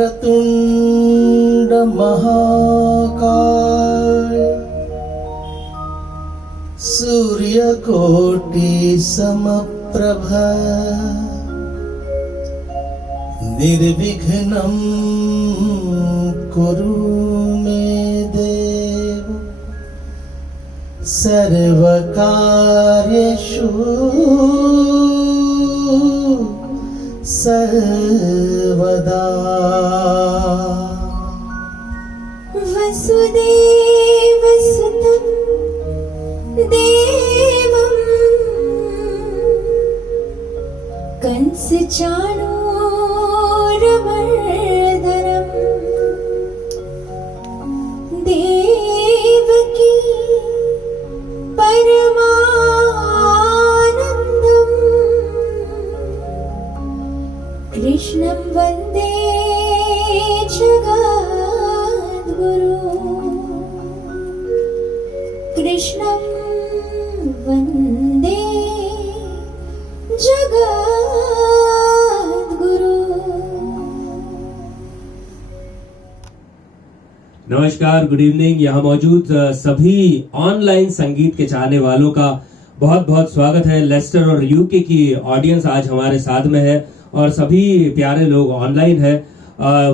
वक्रतुंड महाकाय सूर्यकोटि समप्रभ निर्विघ्नं कुरु मे देव सर्वकार्येषु सर्वदा। वसुदेव सुतं देवं कंसचाणूरमर्दनम् देवकी परमानन्दम् कृष्णं वन्दे जगद्गुरु कृष्णं वन्दे जगद्गुरु। नमस्कार, गुड इवनिंग। यहाँ मौजूद सभी ऑनलाइन संगीत के चाहने वालों का बहुत बहुत स्वागत है। लेस्टर और यूके की ऑडियंस आज हमारे साथ में है और सभी प्यारे लोग ऑनलाइन है।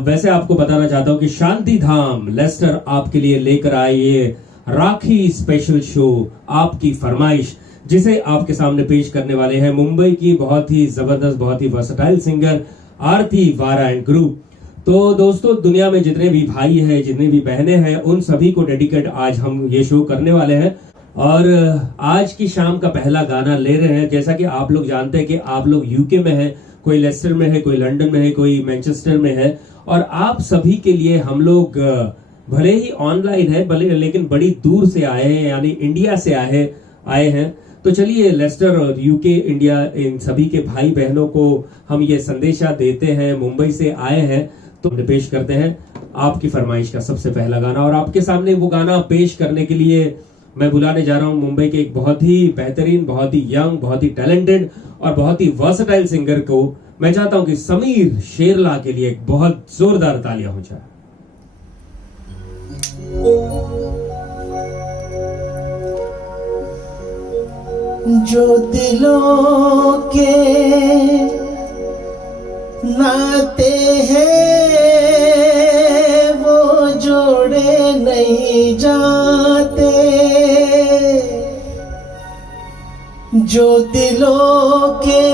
वैसे आपको बताना चाहता हूँ कि शांति धाम लेस्टर आपके लिए लेकर आए ये राखी स्पेशल शो, आपकी फरमाइश, जिसे आपके सामने पेश करने वाले हैं मुंबई की बहुत ही जबरदस्त, बहुत ही वर्सटाइल सिंगर आरती वारा एंड ग्रुप। तो दोस्तों, दुनिया में जितने भी भाई हैं, जितने भी बहनें हैं, उन सभी को डेडिकेट आज हम ये शो करने वाले हैं। और आज की शाम का पहला गाना ले रहे हैं। जैसा कि आप लोग जानते हैं कि आप लोग यूके में हैं, कोई लेस्टर में है, कोई लंदन में है, कोई मैनचेस्टर में है, और आप सभी के लिए हम लोग भले ही ऑनलाइन है, भले लेकिन बड़ी दूर से आए हैं, यानी इंडिया से आए हैं। तो चलिए, लेस्टर और यूके, इंडिया, इन सभी के भाई बहनों को हम ये संदेशा देते हैं। मुंबई से आए हैं तो पेश करते हैं आपकी फरमाइश का सबसे पहला गाना। और आपके सामने वो गाना पेश करने के लिए मैं बुलाने जा रहा हूं मुंबई के एक बहुत ही बेहतरीन, बहुत ही यंग, बहुत ही टैलेंटेड और बहुत ही वर्सटाइल सिंगर को। मैं चाहता हूं कि समीर शेरला के लिए एक बहुत जोरदार तालियां हो जाए। जो दिलों के नाते हैं वो जोड़े नहीं जाते, जो दिलों के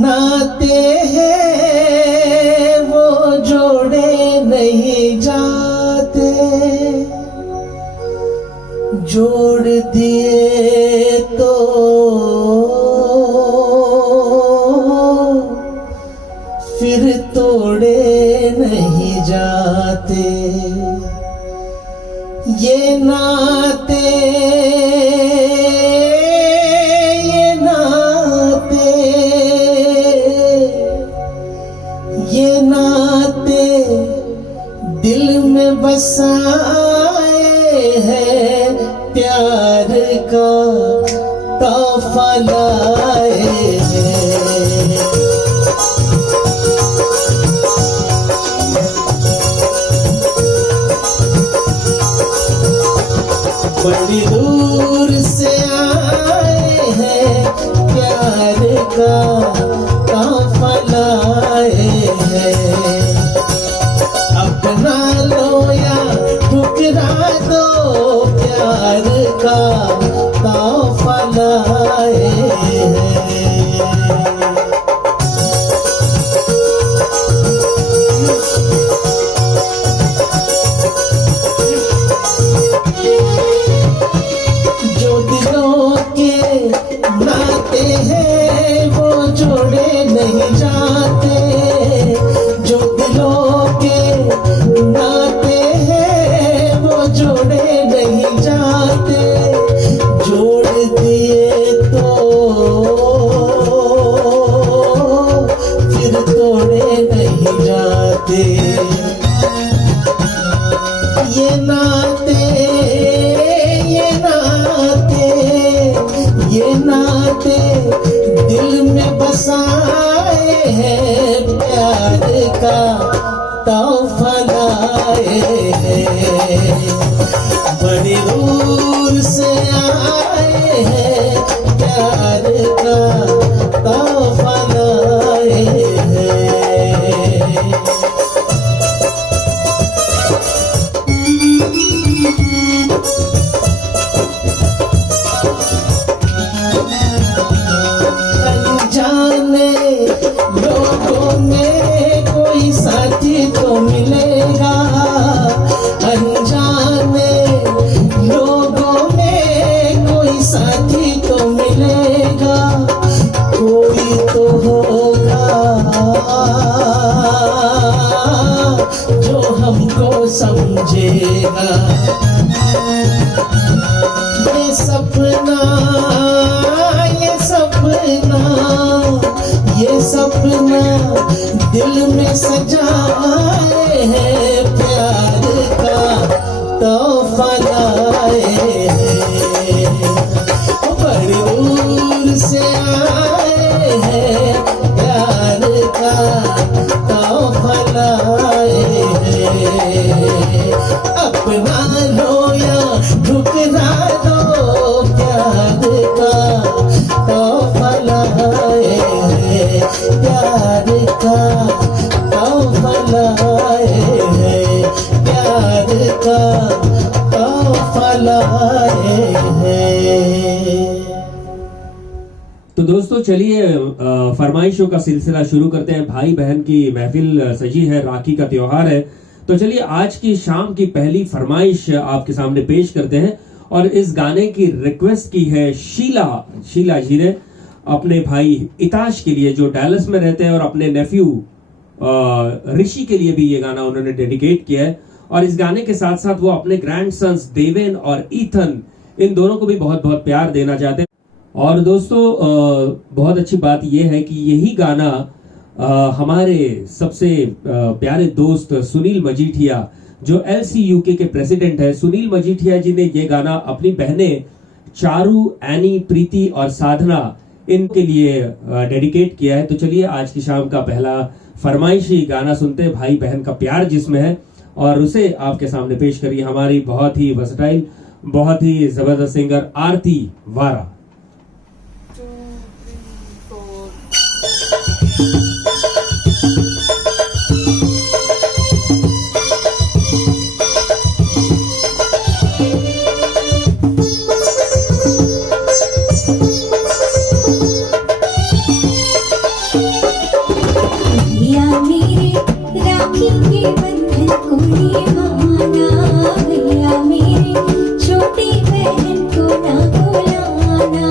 नाते हैं वो जोड़े नहीं जाते, जोड़ दिए तो फिर तोड़े नहीं जाते। ये नाते दिल में बसाए हैं, प्यार का तोहफा लाए हैं। बड़ी दूर से आए हैं, प्यार का तोहफा लाए हैं। अपना लो या ठुकरा दो, प्यार का तोहफा लाए हैं। जो दिलों के नाते हैं वो जोड़े नहीं जाते, जो दिलों के नाते हैं वो जोड़े नहीं जाते, जोड़ दिए तो फिर तोड़े नाते दिल में बसाए हैं, प्यार का तोहफा लाए हैं, बड़ी दूर से आए हैं, प्यार का तोहफा लाए हैं। अनजाने लोगों में कोई साथी तो मिलेगा, अनजाने लोगों में कोई साथी तो मिलेगा, कोई तो होगा जो हमको समझेगा। ये सपना ये सपना ये सपना दिल में सजाए हैं, प्यार का तोहफा लाए हैं, बड़ी दूर से आए हैं, प्यार का तोहफा लाए हैं। अपना लो या ठुकरा दो, प्यार का तोहफा लाए हैं, प्यार का तोहफा लाए हैं, प्यार का तोहफा लाए हैं। तो दोस्तों चलिए फरमाइशों का सिलसिला शुरू करते हैं। भाई बहन की महफिल सजी है, राखी का त्योहार है, तो चलिए आज की शाम की पहली फरमाइश आपके सामने पेश करते हैं। और इस गाने की रिक्वेस्ट की है शीला जी ने अपने भाई इताश के लिए, जो डैलस में रहते हैं, और अपने नेफ्यू ऋषि के लिए भी ये गाना उन्होंने डेडिकेट किया है। और इस गाने के साथ साथ वो अपने ग्रैंडसन्स देवेन और ईथन, इन दोनों को भी बहुत बहुत प्यार देना चाहते हैं। और दोस्तों बहुत अच्छी बात यह है कि यही गाना हमारे सबसे प्यारे दोस्त सुनील मजीठिया, जो LCUK के प्रेसिडेंट है, सुनील मजीठिया जी ने ये गाना अपनी बहनें चारू, एनी, प्रीति और साधना, इनके लिए डेडिकेट किया है। तो चलिए आज की शाम का पहला फरमाइशी गाना सुनते हैं, भाई बहन का प्यार जिसमें है, और उसे आपके सामने पेश करिए हमारी बहुत ही वर्सेटाइल, बहुत ही जबरदस्त सिंगर आरती वारा। भैया मेरे राखी के बंधन को निभाना, भैया मेरे छोटी बहन को ना भुलाना,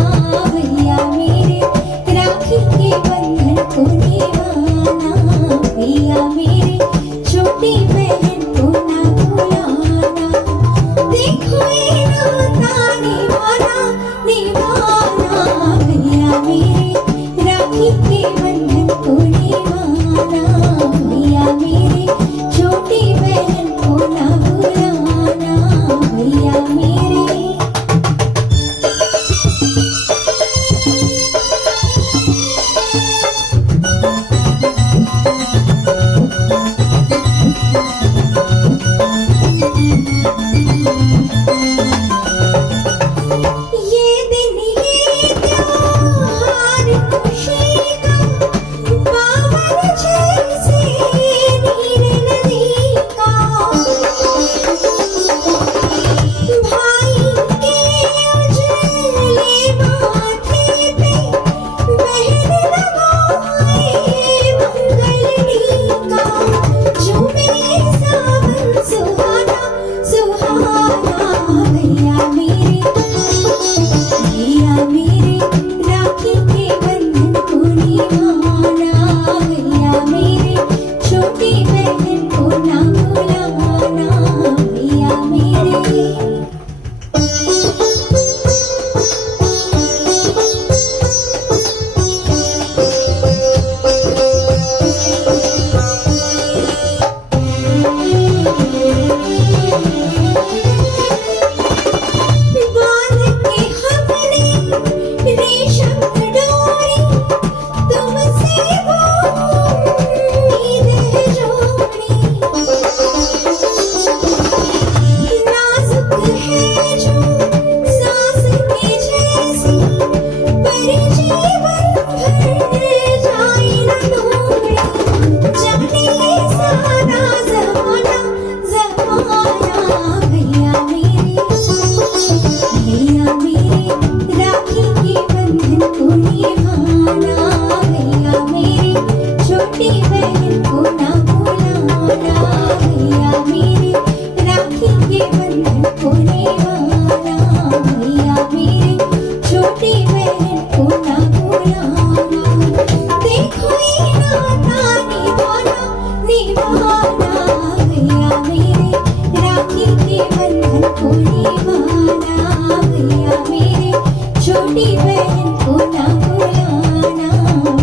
छोटी बहन को ना बुलाना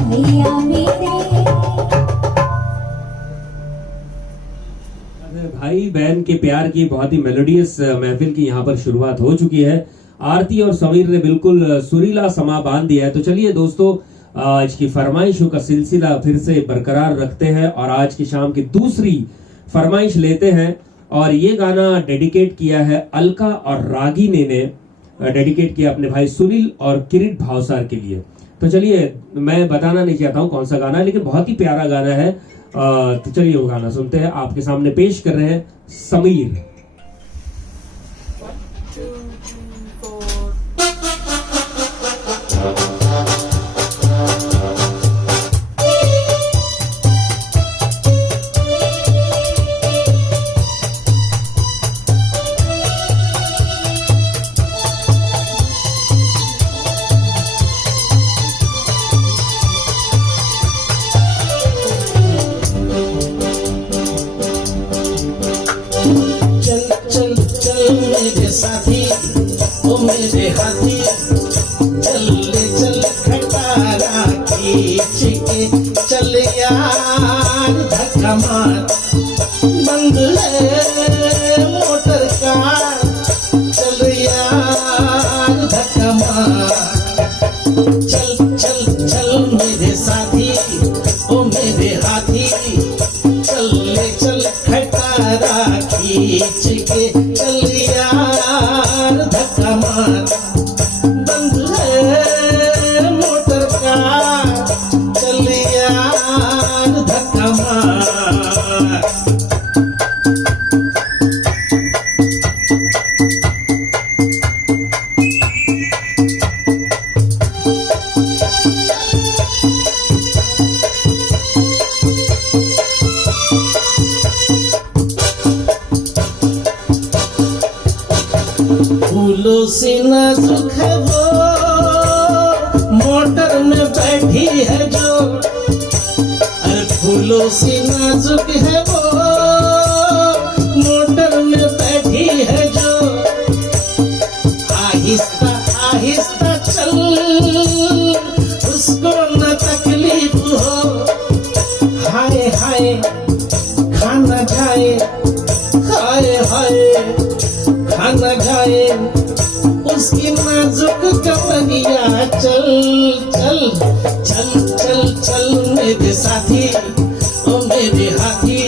भैया मेरे। भाई बहन के प्यार की बहुत ही मेलोडियस महफिल की यहाँ पर शुरुआत हो चुकी है। आरती और समीर ने बिल्कुल सुरीला समा बांध दिया है। तो चलिए दोस्तों, आज की फरमाइशों का सिलसिला फिर से बरकरार रखते हैं और आज की शाम की दूसरी फरमाइश लेते हैं। और ये गाना डेडिकेट किया है अलका और रागिनी ने डेडिकेट किया अपने भाई सुनील और किरीट भावसार के लिए। तो चलिए, मैं बताना नहीं चाहता हूँ कौन सा गाना है, लेकिन बहुत ही प्यारा गाना है। तो चलिए वो गाना सुनते हैं। आपके सामने पेश कर रहे हैं समीर। मेरे साथी ओ मेरे हाथी, चल ले चल खटारा खींच के, चल यार धक्का मार, बंद है मोटर कार, चल यार धक्का मार। चल चल चल मेरे साथी ओ मेरे हाथी, चल ले चल खटारा खींच के, चल यार धक्का मार, बंद है मोटर कार, चल यार धक्का मार। फूलों से नाजुक है वो, मोटर में बैठी है जो, अरे फूलों से नाजुक है वो, मोटर में बैठी है जो, आहिस्ता आहिस्ता चल, उसको न तकलीफ हो, हाय हाय खाना जाए, हाय हाय खाना जाए, उसकी नाजुक कमरिया। चल चल चल चल चल मेरे साथी ओ मेरे हाथी,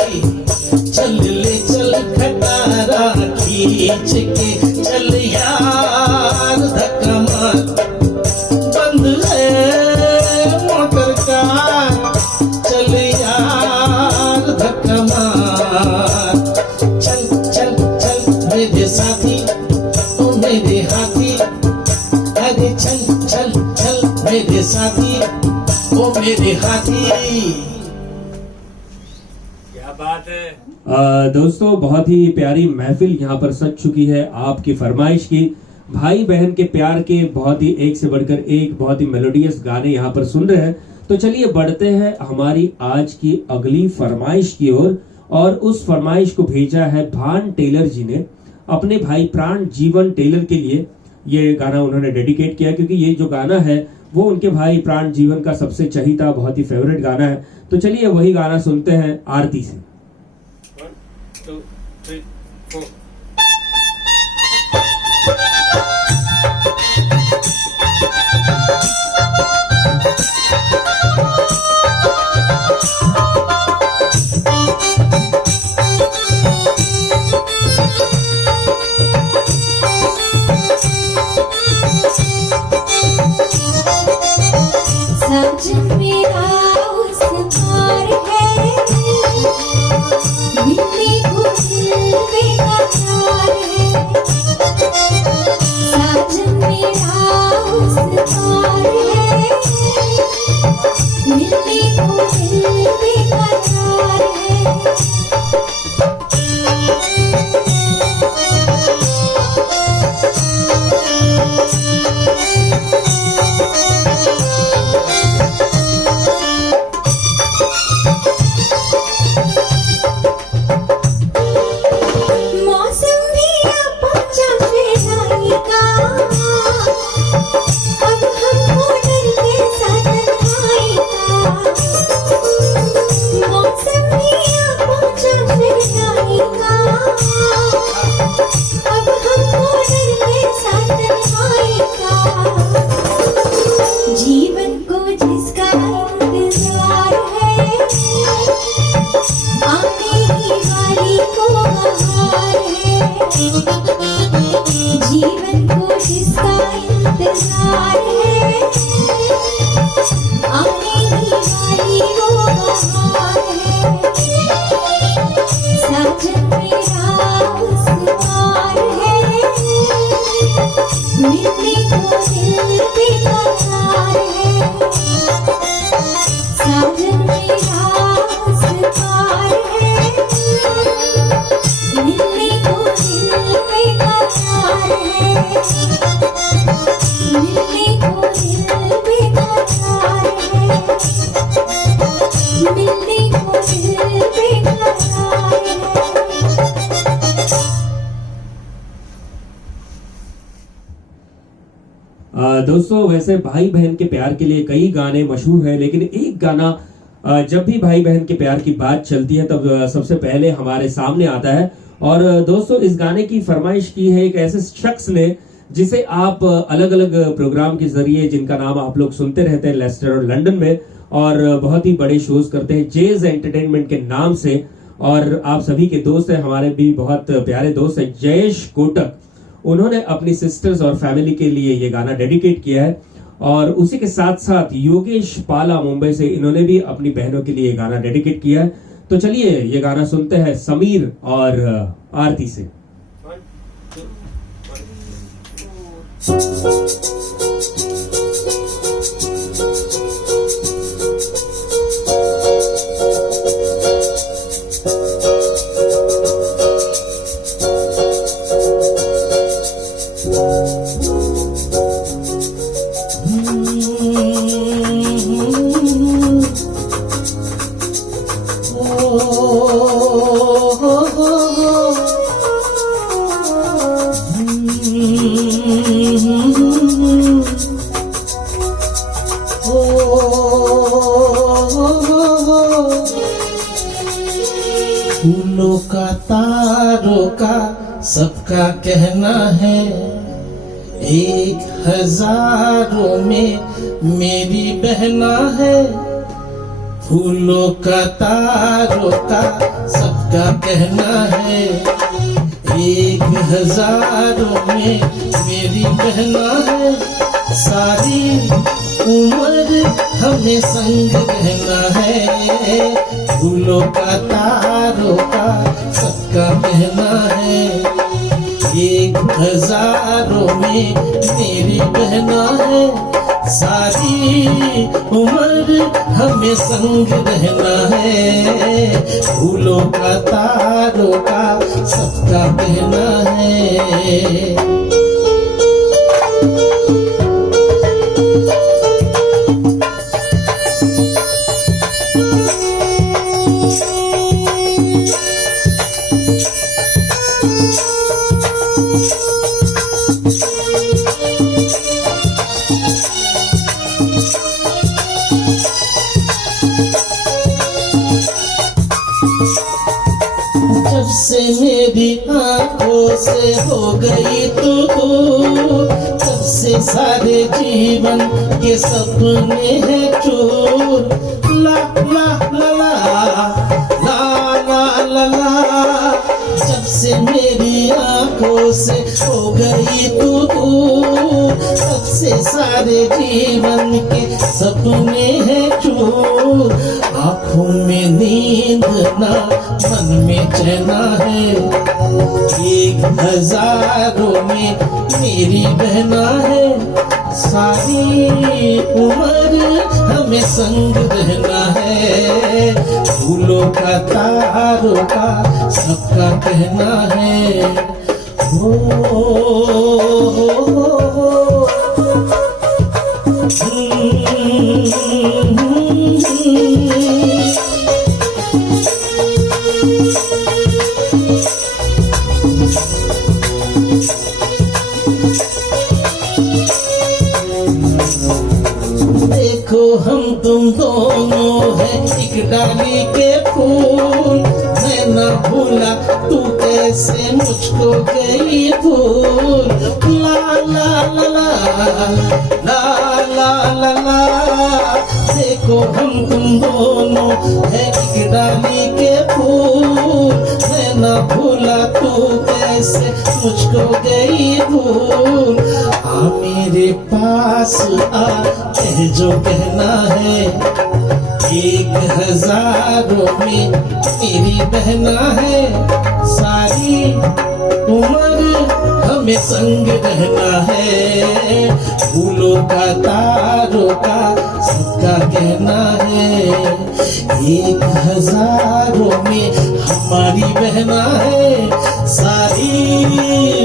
चल ले चल खटारा खींच के, चल यार धक्का मार, बंद है मोटर कार, चल यार धक्का मार। चल चल चल मेरे साथी ओ मेरे हाथी, अरे चल चल चल मेरे साथी ओ मेरे हाथी। क्या बात है दोस्तों, बहुत ही प्यारी महफिल यहाँ पर सज चुकी है आपकी फरमाइश की। भाई बहन के प्यार के बहुत ही एक से बढ़कर एक बहुत ही मेलोडियस गाने यहाँ पर सुन रहे हैं। तो चलिए बढ़ते हैं हमारी आज की अगली फरमाइश की ओर। और उस फरमाइश को भेजा है भान टेलर जी ने अपने भाई प्राण जीवन टेलर के लिए। ये गाना उन्होंने डेडिकेट किया क्योंकि ये जो गाना है वो उनके भाई प्राण जीवन का सबसे चहीता बहुत ही फेवरेट गाना है। तो चलिए वही गाना सुनते हैं आरती से। 1 2 3 4 सच मेरा उस पार है, जीवन को जिसका इंतजार है, आने ही वाली को बहार है। जीवन को जिसका इंतजार है, आने ही वाली को बहार है। साजन मेरा उस पार है, मिलने को दिल बेकरार है। साजन मेरा उस पार है, मिलने को दिल बेकरार है। मिलने को दिल बेकरार है, मिलने को दिल बेकरार है। दोस्तों, वैसे भाई बहन के प्यार के लिए कई गाने मशहूर हैं, लेकिन एक गाना जब भी भाई बहन के प्यार की बात चलती है तब सबसे पहले हमारे सामने आता है। और दोस्तों, इस गाने की फरमाइश की है एक ऐसे शख्स ने जिसे आप अलग अलग प्रोग्राम के जरिए, जिनका नाम आप लोग सुनते रहते हैं लेस्टर और लंदन में, और बहुत ही बड़े शोज करते हैं जेज एंटरटेनमेंट के नाम से। और आप सभी के दोस्त हैं, हमारे भी बहुत प्यारे दोस्त हैं, जयेश कोटक। उन्होंने अपनी सिस्टर्स और फैमिली के लिए ये गाना डेडिकेट किया है। और उसी के साथ साथ योगेश पाला मुंबई से, इन्होंने भी अपनी बहनों के लिए ये गाना डेडिकेट किया है। तो चलिए ये गाना सुनते हैं समीर और आरती से। फूलों का तारों का सबका कहना है, 1000 में मेरी बहना है। फूलों का तारों का सबका कहना है, 1000 में मेरी बहना है। सारी उम्र हमें संग रहना है। फूलों का तारों का सबका कहना है, 1000 में मेरी बहना है। सारी उम्र हमें संग रहना है। फूलों का तारों का सबका कहना है। जब से मेरी आंखों से हो गई तू, तब से सारे जीवन के सपने हैं चूर। ला ला ला ला ला ला ला ला। जब से मेरी आंखों से हो गई तू, तब से सारे जीवन के सपने हैं चूर। आँखों में नींद ना, मन में चैना है। 1000 में मेरी बहना है। सारी उम्र हमें संग रहना है। फूलों का तारों का सबका कहना है। हो देखो हम तुम दोनों हैं एक डाली के फूल। मैं न भूला तू कैसे मुझको गई भूल। ला ला ला ला ला ला ला ला। देखो हम तुम दोनों है एक डाली के फूल, मैं ना भूला तू कैसे मुझको गई भूल। आ मेरे पास आ, कह जो कहना है, 1000 में मेरी बहना है। सारी उम्र हमें संग रहना है, फूलों का तारों का सबका कहना है। 1000 में हमारी बहना है, सारी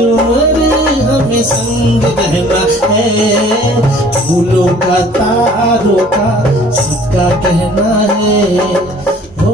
उम्र हमें संग रहना है, फूलों का तारों का सबका कहना है। हो,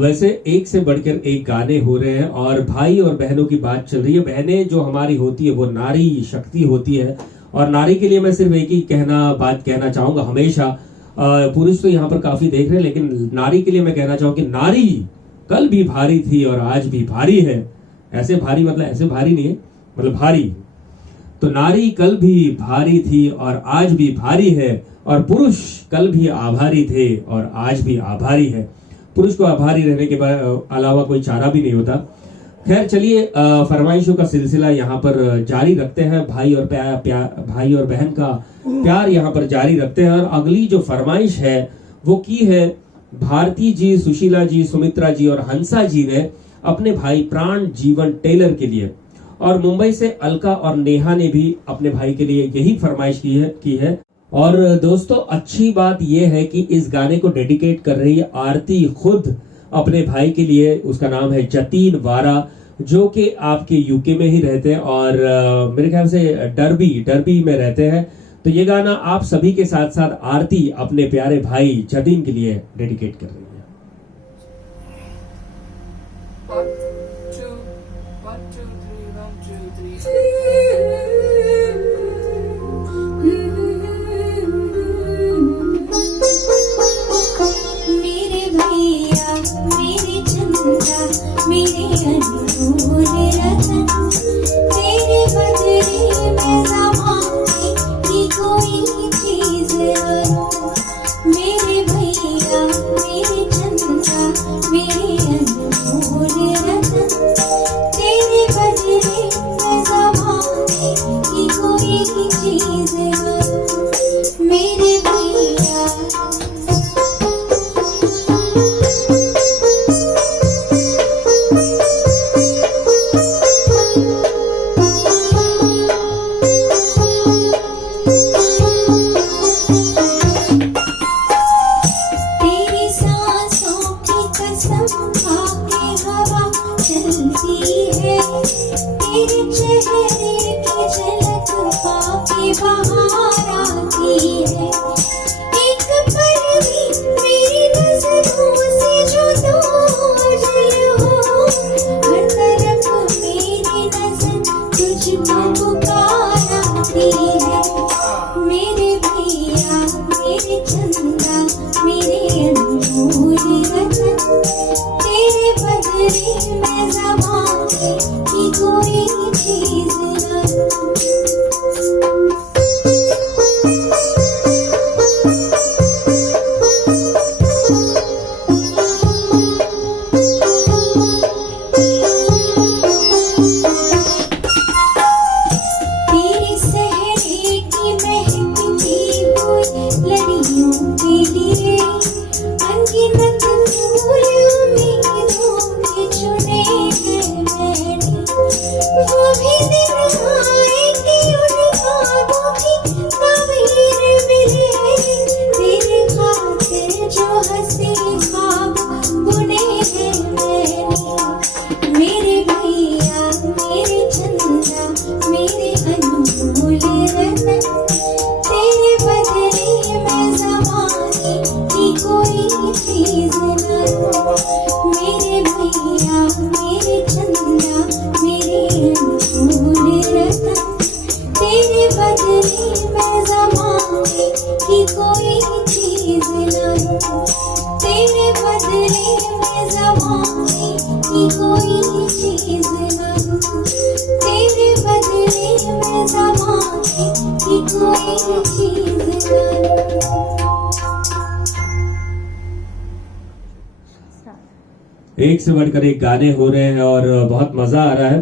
वैसे एक से बढ़कर एक गाने हो रहे हैं और भाई और बहनों की बात चल रही है। बहनें जो हमारी होती है वो नारी शक्ति होती है और नारी के लिए मैं सिर्फ एक ही बात कहना चाहूंगा हमेशा। पुरुष तो यहाँ पर काफी देख रहे हैं, लेकिन नारी के लिए मैं कहना चाहूँ कि नारी कल भी भारी थी और आज भी भारी है। ऐसे भारी मतलब ऐसे भारी नहीं है, मतलब भारी। तो नारी कल भी भारी थी और आज भी भारी है, और पुरुष कल भी आभारी थे और आज भी आभारी है। पुरुष को आभारी रहने के अलावा कोई चारा भी नहीं होता। खैर चलिए, फरमाइशों का सिलसिला यहाँ पर जारी रखते हैं। भाई और बहन का प्यार यहाँ पर जारी रखते हैं। और अगली जो फरमाइश है वो की है भारती जी, सुशीला जी, सुमित्रा जी और हंसा जी ने अपने भाई प्राण जीवन टेलर के लिए। और मुंबई से अलका और नेहा ने भी अपने भाई के लिए यही फरमाइश की है। और दोस्तों अच्छी बात यह है कि इस गाने को डेडिकेट कर रही है आरती खुद अपने भाई के लिए। उसका नाम है जतीन वारा, जो कि आपके यूके में ही रहते हैं और मेरे ख्याल से डर्बी में रहते हैं। तो ये गाना आप सभी के साथ साथ आरती अपने प्यारे भाई जतीन के लिए डेडिकेट कर रही है। 1 2 1 2 3 1 2 3 मेरे भैया मेरे चंदा मेरे अनमोल रतन, तेरे बदले में ज़माने की कोई चीज़ न लूं। मेरे भैया मेरे चंदा मेरे अनमोल रतन, तेरे बदले में ज़माने की कोई चीज़ न लूं। मेरे भैया चुने की कोई चीज बनूं, तेरे बदले में ज़माने की कोई चीज बनूं। एक से बढ़कर एक गाने हो रहे हैं और बहुत मजा आ रहा है।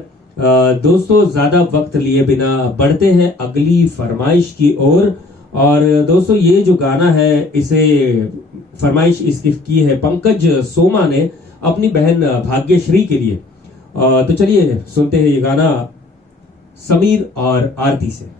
दोस्तों ज्यादा वक्त लिए बिना बढ़ते हैं अगली फरमाइश की ओर। और दोस्तों ये जो गाना है इसे फरमाइश इसकी की है पंकज सोमा ने अपनी बहन भाग्यश्री के लिए। तो चलिए सुनते हैं ये गाना समीर और आरती से।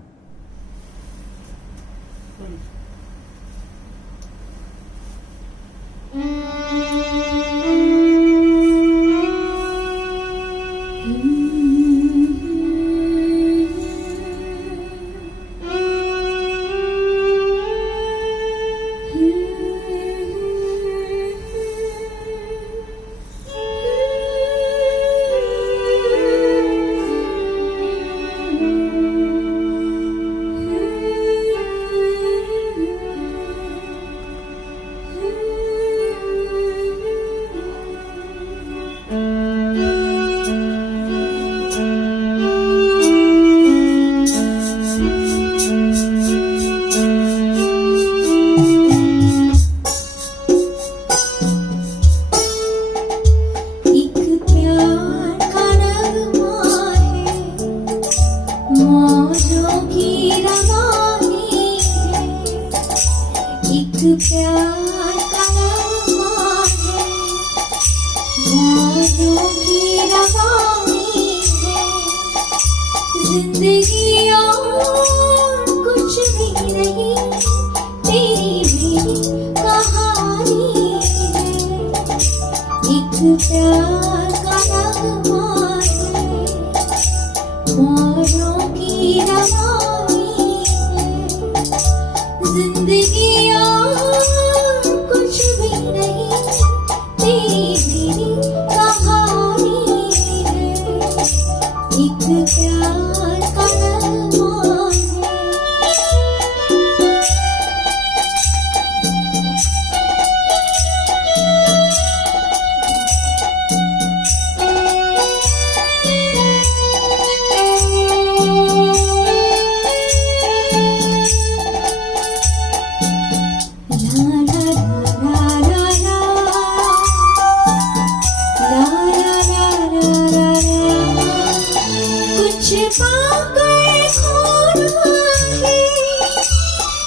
जिंदगी और कुछ भी नहीं, तेरी भी कहानी है। एक प्यार का नगमा है, मौजों की रवानी है। जिंदगी और कुछ भी नहीं, तेरी भी कहानी है। एक प्यार का नगमा है। कुछ पाकर खोना है,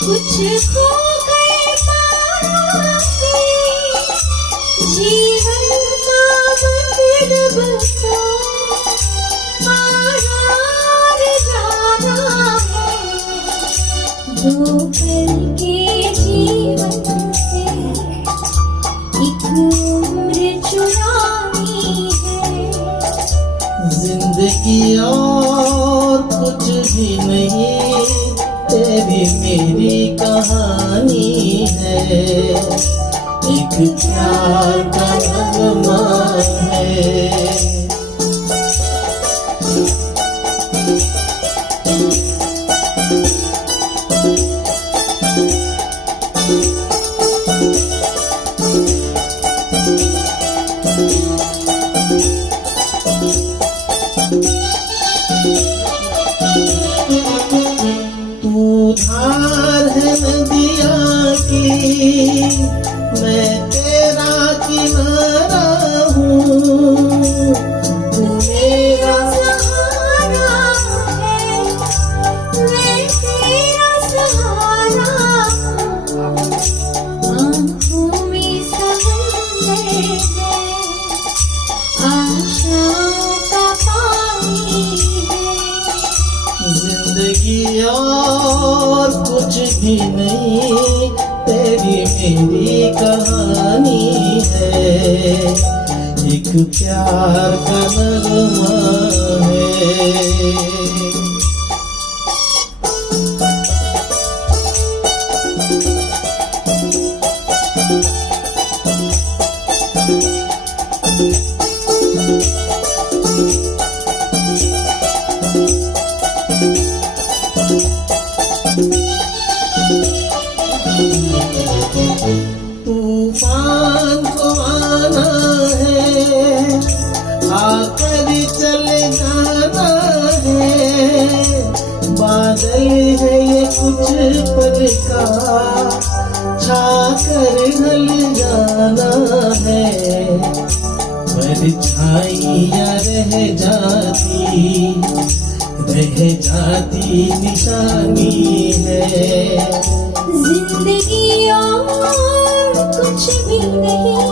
कुछ खो गए पाना है। जीवन का मतलब तो आराम जाना है। दो पल के जीवन से एक उम्र चुरानी है। जिंदगी और कुछ भी नहीं, तेरी मेरी कहानी है। एक प्यार का नगमा है। तू धार है नदिया की, मैं तेरा किनारा हूँ। तू मेरा सहारा है, मैं तेरा सहारा हूँ। आँखों में समंदर है, आशाओं का पानी है। जिंदगी और कुछ भी नहीं, तेरी मेरी कहानी है। एक प्यार का नगमा है। तूफान को आना है, खेल है ये कुछ पल का, छाकर ढल जाना है। परछाइयाँ रह जाती निशानी है। जिंदगी और कुछ भी नहीं,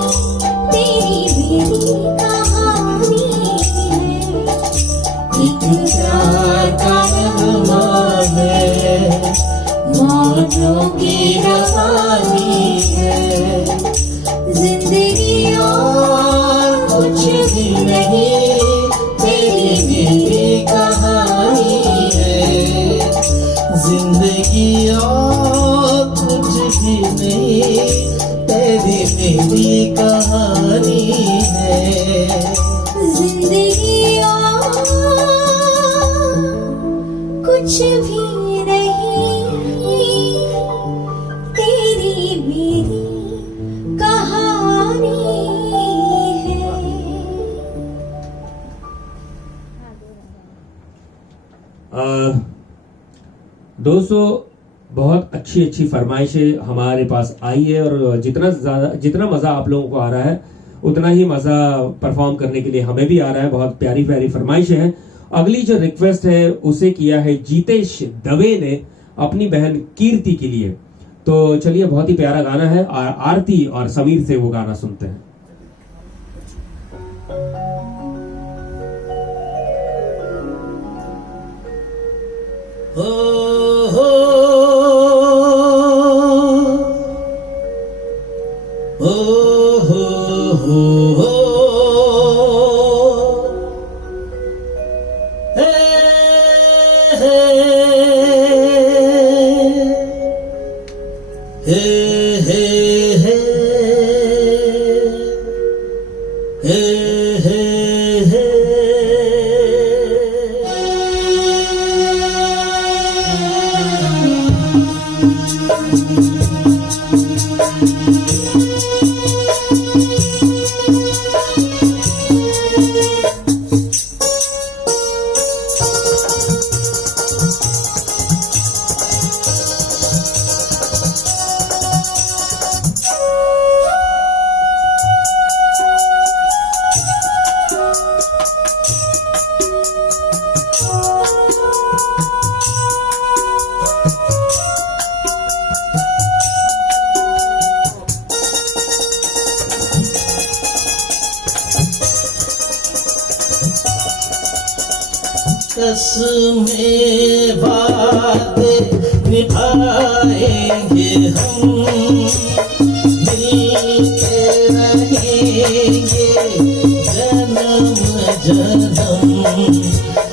तेरी मेरी कहानी है। एक प्यार का नगमा है, मौजों की रवानी है। जिंदगी और कुछ भी नहीं, तेरी मेरी कहानी है। जिंदगी और कुछ भी नहीं, तेरी मेरी कहानी है। जिंदगी और कुछ भी नहीं, तेरी मेरी कहानी है। दोस्तों, बहुत अच्छी अच्छी फरमाइशें हमारे पास आई है और जितना मज़ा आप लोगों को आ रहा है उतना ही मज़ा परफॉर्म करने के लिए हमें भी आ रहा है। बहुत प्यारी प्यारी फरमाइशें हैं। अगली जो रिक्वेस्ट है उसे किया है जीतेश दवे ने अपनी बहन कीर्ति के लिए। तो चलिए, बहुत ही प्यारा गाना है। आरती और समीर से वो गाना सुनते हैं। हो हो हो हो हो हो हे हे हे हे हे हे हे कसमें बातें निभाएंगे हम, मिलते रहेंगे जन्म जन्म।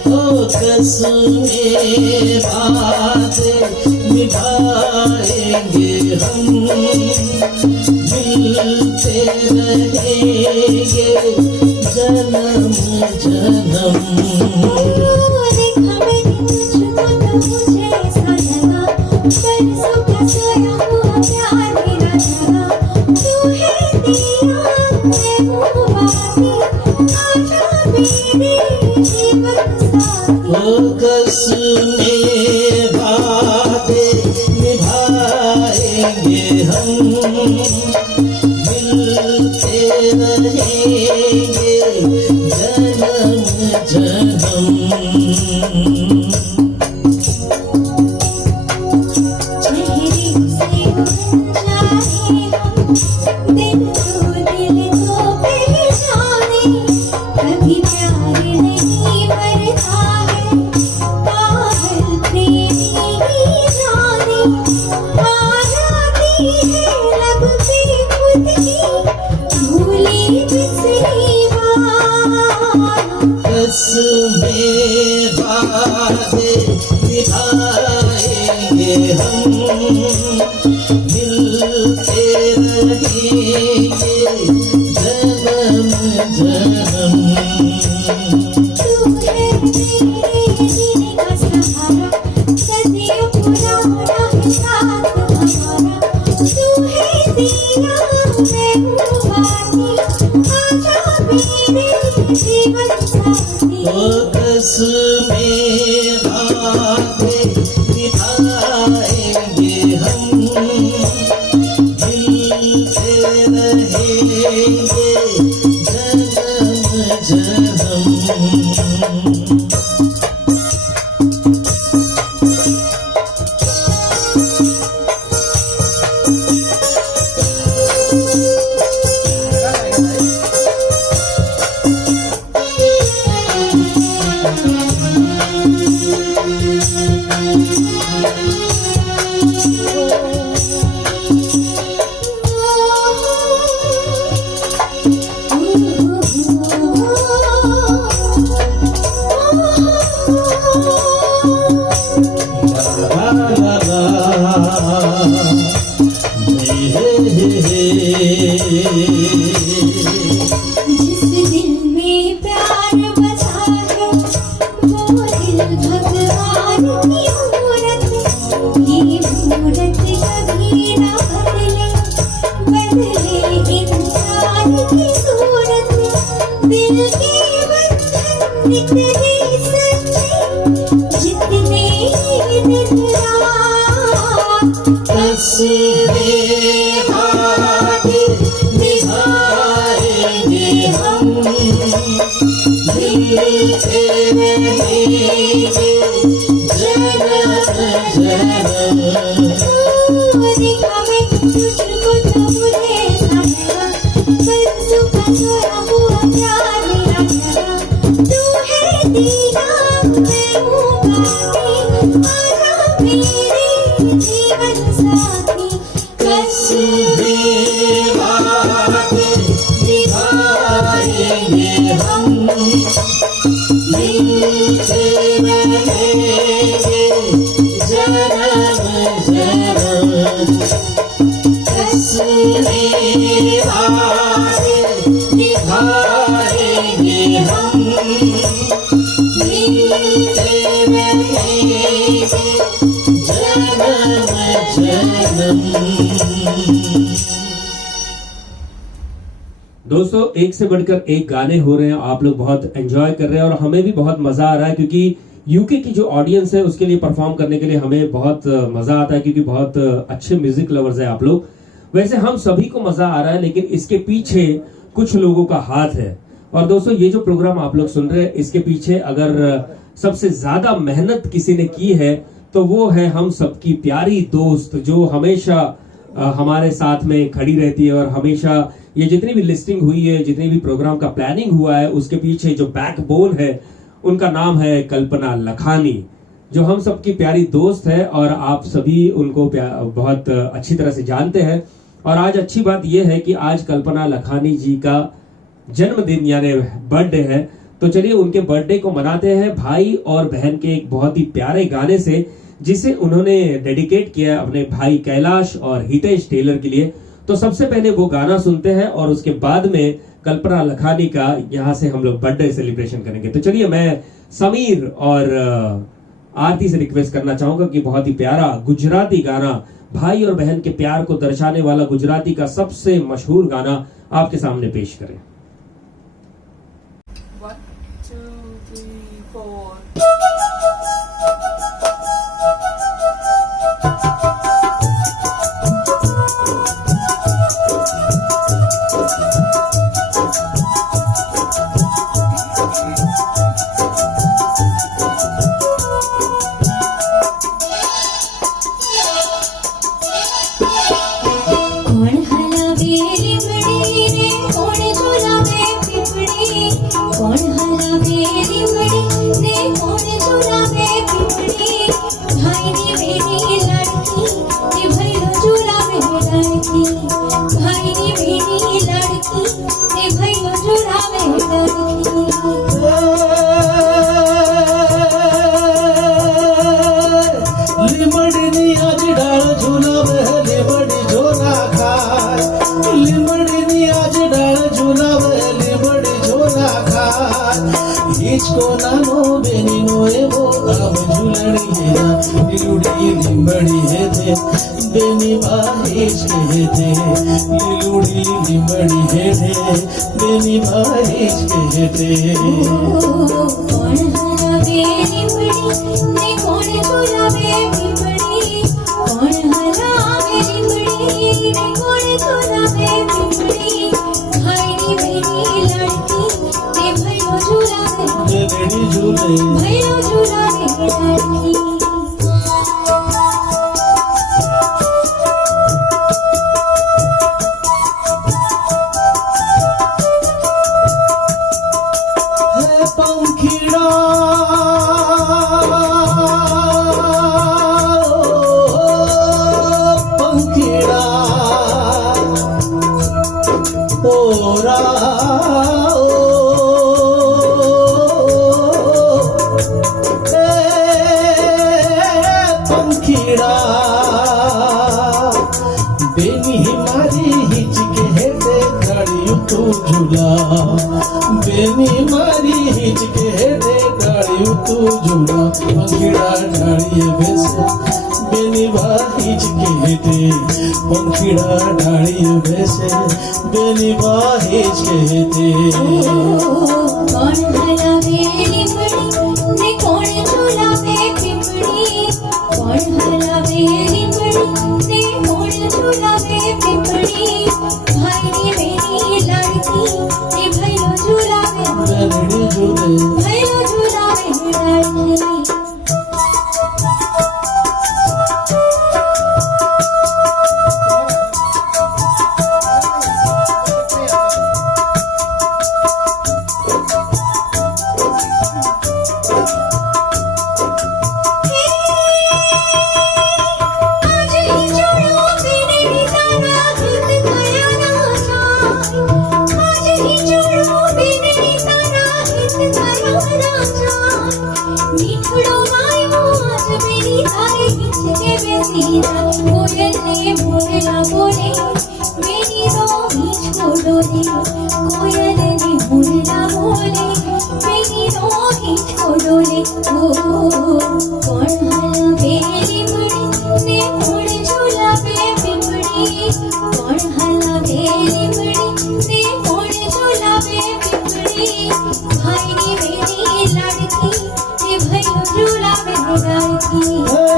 ओ कसमें बातें निभाएंगे हम, मिलते रहेंगे जन्म जन्म। कसमें बातें निभाएंगे हम, मिलते रहेंगे जन्म जन्म। कसमें बातें निभाएंगे हम, मिलते रहेंगे जन्म जन्म। कसमें बातें जिस दिल में प्यार बसा है वो दिल भगवान की मूरत है। ये मूरत कभी ना बदले, बदले इंसान की सूरत है। दिल के बंधन निकले सच्चे, जितने दिन रात कसमे वादे निभाएंगे हम, मिलते रहेंगे जन्म जन्म। देखा मैं तुझको तो मुझे साया, बरसों का सोया हुआ प्यार मेरा जरा। तू है दीना मैं हूँ बाती, आजा मेरे जीवन साथी। कसमे वादे निभाएंगे हम, मिलते रहेंगे जन्म जन्म। कसमे वादे निभाएंगे हम, मिलते रहेंगे जन्म जन्म। दोस्तों, एक से बढ़कर एक गाने हो रहे हैं, आप लोग बहुत एंजॉय कर रहे हैं और हमें भी बहुत मजा आ रहा है, क्योंकि यूके की जो ऑडियंस है उसके लिए परफॉर्म करने के लिए हमें बहुत मजा आता है, क्योंकि बहुत अच्छे म्यूजिक लवर्स हैं आप लोग। वैसे हम सभी को मजा आ रहा है, लेकिन इसके पीछे कुछ लोगों का हाथ है। और दोस्तों, ये जो प्रोग्राम आप लोग सुन रहे हैं, इसके पीछे अगर सबसे ज्यादा मेहनत किसी ने की है तो वो है हम सबकी प्यारी दोस्त, जो हमेशा हमारे साथ में खड़ी रहती है और हमेशा ये जितनी भी लिस्टिंग हुई है, जितनी भी प्रोग्राम का प्लानिंग हुआ है, उसके पीछे जो बैकबोन है उनका नाम है कल्पना लखानी, जो हम सबकी प्यारी दोस्त है और आप सभी उनको बहुत अच्छी तरह से जानते हैं। और आज अच्छी बात यह है कि आज कल्पना लखानी जी का जन्मदिन यानी बर्थडे है, तो चलिए उनके बर्थडे को मनाते हैं भाई और बहन के एक बहुत ही प्यारे गाने से, जिसे उन्होंने डेडिकेट किया है अपने भाई कैलाश और हितेश टेलर के लिए। तो सबसे पहले वो गाना सुनते हैं और उसके बाद में कल्पना लखानी का यहाँ से हम लोग बर्थडे सेलिब्रेशन करेंगे। तो चलिए मैं समीर और आरती से रिक्वेस्ट करना चाहूंगा कि बहुत ही प्यारा गुजराती गाना, भाई और बहन के प्यार को दर्शाने वाला गुजराती का सबसे मशहूर गाना आपके सामने पेश करें। 1, 2, 3, 4. कौन हलावे रिमड़ी रे, कौन झुलावे पिपड़ी। कौन हलावे रिमड़ी रे, कौन झुलावे पिपड़ी। भाई नी मेरी लड़की रे, भैया झुलावे लड़की। भाई नी मेरी लड़की रे, भैया झुलावे लड़की। लिमड़नी आज डाळ झुलावे, लिमड़ी झोला खाय। लिमड़नी आज डाळ झुलावे, लिमड़ी झोला खाय। हिचको नानो बेनी नोए वो आव झुलड़ी हेरा, लिलुड़ी लिमड़ी हेते बेनी बाहिच के हेते। लिलुड़ी लिमड़ी हेते बेनी बाहिच के हेते। कौन हलावे रिमड़ी ने, कौन झुलावे पिपड़ी। कौन हलावे रिमड़ी ने, कौन झुलावे पिपड़ी। भाई नी मेरी लड़की ने, भैया झुलावे बेनी झूले भैया झुलावे लड़की। है पंखीड़ा पंखीड़ा ओरा पंखीड़ा बेनी मारी हिचके हेते खड़ी तू झूला बेनी मारी हिचके हेठे डाळी तू झूला पंखीड़ा डाळी बेसे बेनी बा हिचके हेठे पंखीड़ा डाळी बेसे बेनी बा हिचके हेठे कौन हलावे लिमड़ी ने कौन झूलावे पिपड़ी कौन हलावे लिमड़ी ने कौन झूलावे पिपड़ी भाई नी मेरी लड़की ने भैलो झूलावे बेनड़ी झूले भैलो झूलावे लड़की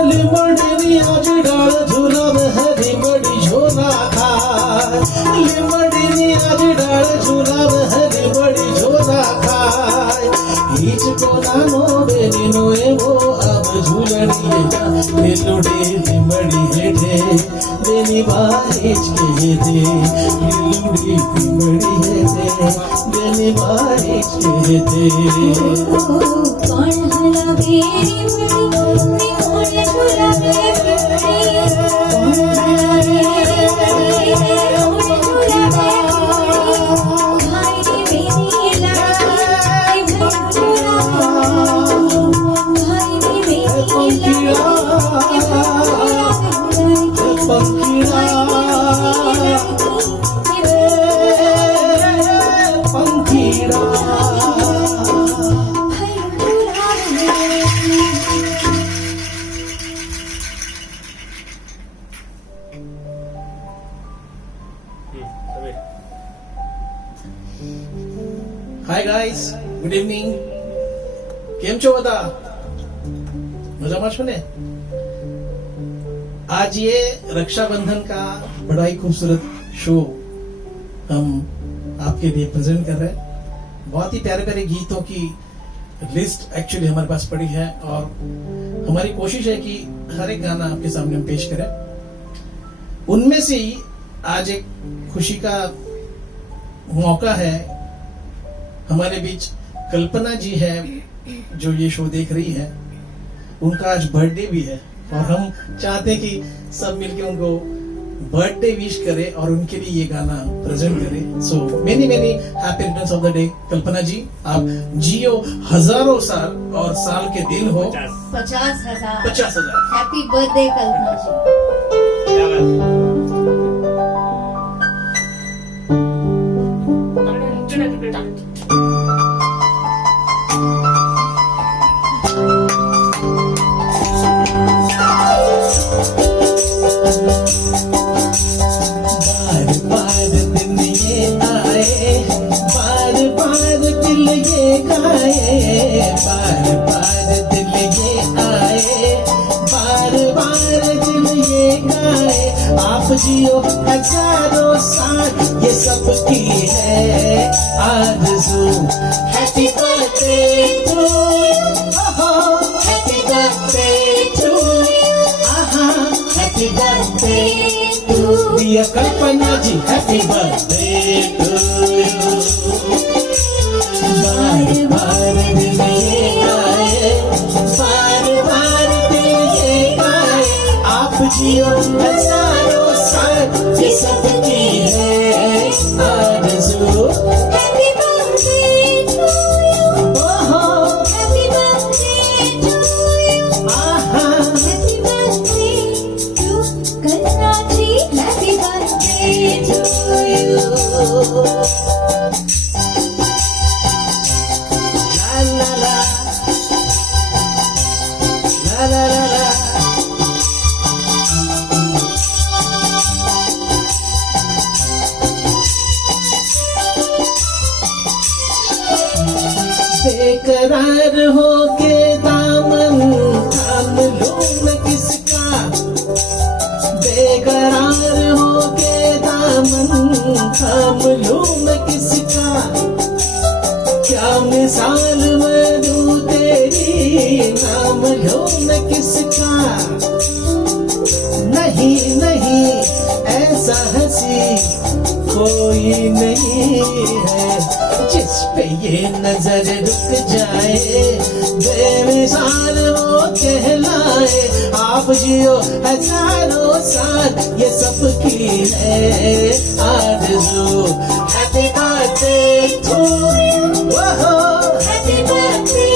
लिमड़ी आज डाल झूला में हरी बड़ी झोला खाए लिमड़ी आज डाल झूला में हरी बड़ी झोला खाए हिच को नानो बेनी नोए वो अब झूलड़ी जा लिलुड़ी लिमड़ी हेठे बेनी बा हिच के हेठे लिलुड़ी लिमड़ी हेठे बेनी बा हिच के हेठे कौन हलावे लिमड़ी ने कौन झूलावे पिपड़ी कौन हलावे लिमड़ी ने कौन झूलावे पिपड़ी भाई नी मेरी लड़की ने भैलो झूलावे भाई नी मेरी लड़की ने भैलो झूलावे पंखीड़ा पंखीड़ा हाय गाइस गुड इवनिंग केम छो बता मजामा छो ने आज ये रक्षाबंधन का बड़ा ही खूबसूरत शो हम आपके लिए प्रेजेंट कर रहे हैं बहुत ही प्यारे प्यारे गीतों की लिस्ट एक्चुअली हमारे पास पड़ी है और हमारी कोशिश है कि हर एक गाना आपके सामने हम पेश करें उनमें से ही आज एक खुशी का मौका है हमारे बीच कल्पना जी है जो ये शो देख रही है उनका आज बर्थडे भी है और हम चाहते हैं कि सब मिलके उनको बर्थडे विश करें और उनके लिए ये गाना प्रेजेंट करें so many many happy returns of the day Kalpana ji आप जियो हजारों साल और साल के दिन हो 50,000 50,000 हैप्पी बर्थडे कल्पना जी बार बार दिन ये आए बार बार दिल ये गाए बार बार दिल ये आए बार बार दिल ये गाए आप जियो हजारों साल ये सबकी है आरज़ू happy birthday to happy birthday to happy birthday to dear Kalpana ji happy birthday to you बार बार दिल ये गाए बार बार दिल ये गाए आप जियो हजारों साल ये सबकी है आरज़ू हैप्पी बर्थडे टू यू ओहो हैप्पी बर्थडे टू यू आहा happy birthday to Kalpana ji happy birthday to you बेकरार हो के दामन थाम लूं मैं किसका, बेकरार हो के दामन थाम लूं मैं किसका, क्या मिसाल मैं दूं तेरी नाम लूं मैं किसका। नहीं नहीं ऐसा हंसी कोई नहीं है जिस पे ये नजर रुक जाए, बेमिसाल वो कहलाए। आप जियो हजारों साल ये सबकी है आरज़ू। Happy birthday to you, happy birthday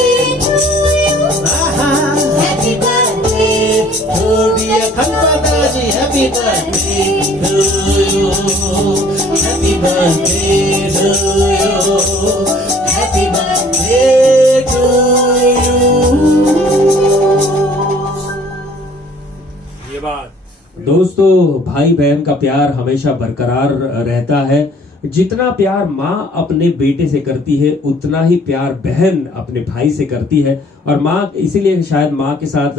to you, happy birthday to dear Khalbata ji, happy birthday to you, happy birthday to you, happy birthday to you. ये बात दोस्तों, भाई बहन का प्यार हमेशा बरकरार रहता है। जितना प्यार माँ अपने बेटे से करती है उतना ही प्यार बहन अपने भाई से करती है। और माँ, इसीलिए शायद माँ के साथ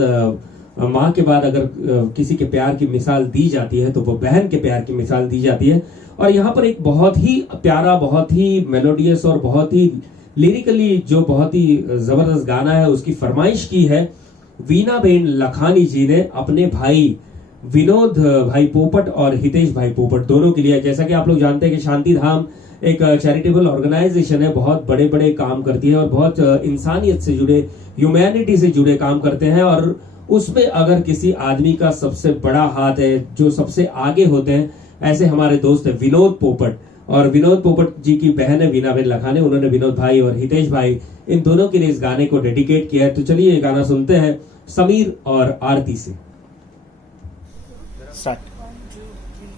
माँ के बाद अगर किसी के प्यार की मिसाल दी जाती है तो वो बहन के प्यार की मिसाल दी जाती है। और यहाँ पर एक बहुत ही प्यारा, बहुत ही मेलोडियस और बहुत ही लिरिकली जो बहुत ही जबरदस्त गाना है उसकी फरमाइश की है वीणाबेन लखानी जी ने अपने भाई विनोद भाई पोपट और हितेश भाई पोपट दोनों के लिए। जैसा कि आप लोग जानते हैं कि शांति धाम एक चैरिटेबल ऑर्गेनाइजेशन है, बहुत बड़े बड़े काम करती है और बहुत इंसानियत से जुड़े, ह्यूमैनिटी से जुड़े काम करते हैं। और उसमें अगर किसी आदमी का सबसे बड़ा हाथ है, जो सबसे आगे होते हैं, ऐसे हमारे दोस्त है विनोद पोपट। और विनोद पोपट जी की बहन है वीणाबेन लखानी, उन्होंने विनोद भाई और हितेश भाई इन दोनों के लिए इस गाने को डेडिकेट किया है। तो चलिए ये गाना सुनते हैं समीर और आरती से। One, two, three,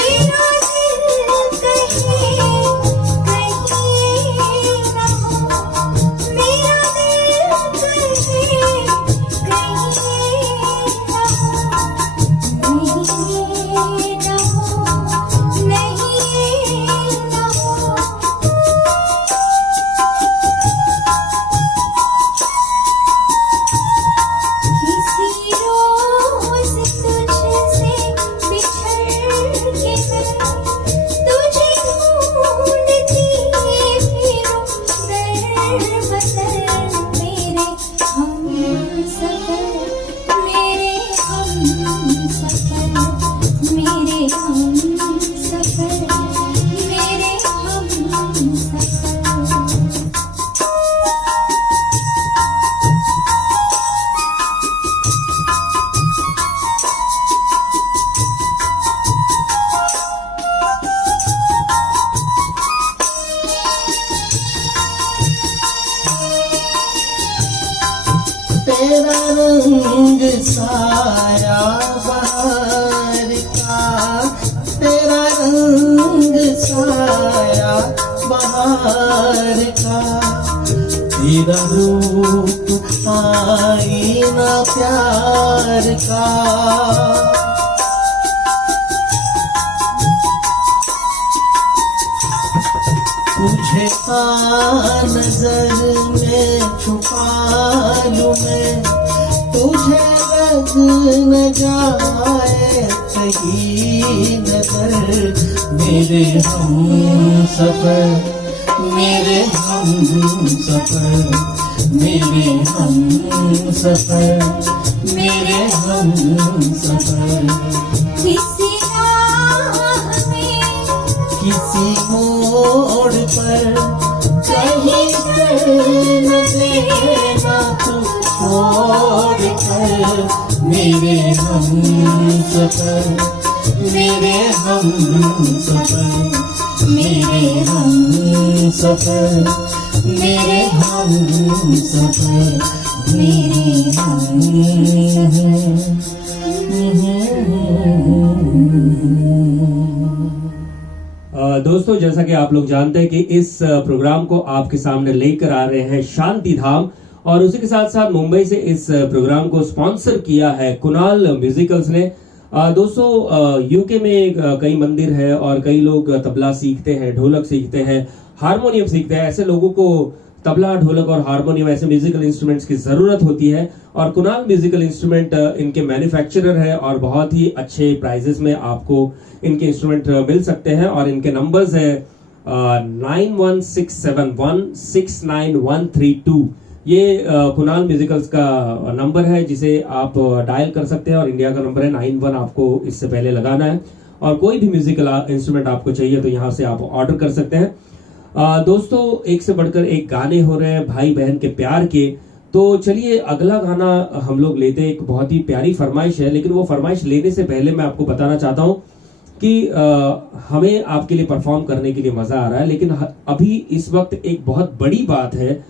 'मेरा दिल कहीं कहीं रहो तेरा रंग साया बहार का, तेरा रंग साया बहार का, तेरा रूप आईना प्यार का। तुझे आ नजर में छुपा लूं मैं, तुझे लग न जाए कहीं नजर। मेरे हम सफर, मेरे हम सफर, मेरे हम सफर, मेरे हम सफर। किसी राह में, किसी मोड़ पर कहीं कर न देना तू छोड़ कर। मेरे हम सफर, मेरे हम सफर, मेरे हम सफर, मेरे हम सफर, मेरे दोस्तों, जैसा कि आप लोग जानते हैं कि इस प्रोग्राम को आपके सामने लेकर आ रहे हैं शांति धाम, और उसी के साथ साथ मुंबई से इस प्रोग्राम को स्पॉन्सर किया है कुणाल म्यूजिकल्स ने। दोस्तों, यूके में कई मंदिर है और कई लोग तबला सीखते हैं, ढोलक सीखते हैं, हारमोनियम सीखते हैं। ऐसे लोगों को तबला, ढोलक और हारमोनियम ऐसे म्यूजिकल इंस्ट्रूमेंट्स की जरूरत होती है, और कुणाल म्यूजिकल इंस्ट्रूमेंट इनके मैन्युफैक्चरर है और बहुत ही अच्छे प्राइजेस में आपको इनके इंस्ट्रूमेंट मिल सकते हैं। और इनके नंबर्स है 9167169132। ये कुणाल म्यूजिकल्स का नंबर है जिसे आप डायल कर सकते हैं, और इंडिया का नंबर है 91। आपको इससे पहले लगाना है, और कोई भी म्यूजिकल इंस्ट्रूमेंट आपको चाहिए तो यहाँ से आप ऑर्डर कर सकते हैं। दोस्तों, एक से बढ़कर एक गाने हो रहे हैं भाई बहन के प्यार के। तो चलिए अगला गाना हम लोग लेते हैं। एक बहुत ही प्यारी फरमाइश है, लेकिन वो फरमाइश लेने से पहले मैं आपको बताना चाहता हूँ कि हमें आपके लिए परफॉर्म करने के लिए मजा आ रहा है, लेकिन अभी इस वक्त एक बहुत बड़ी बात है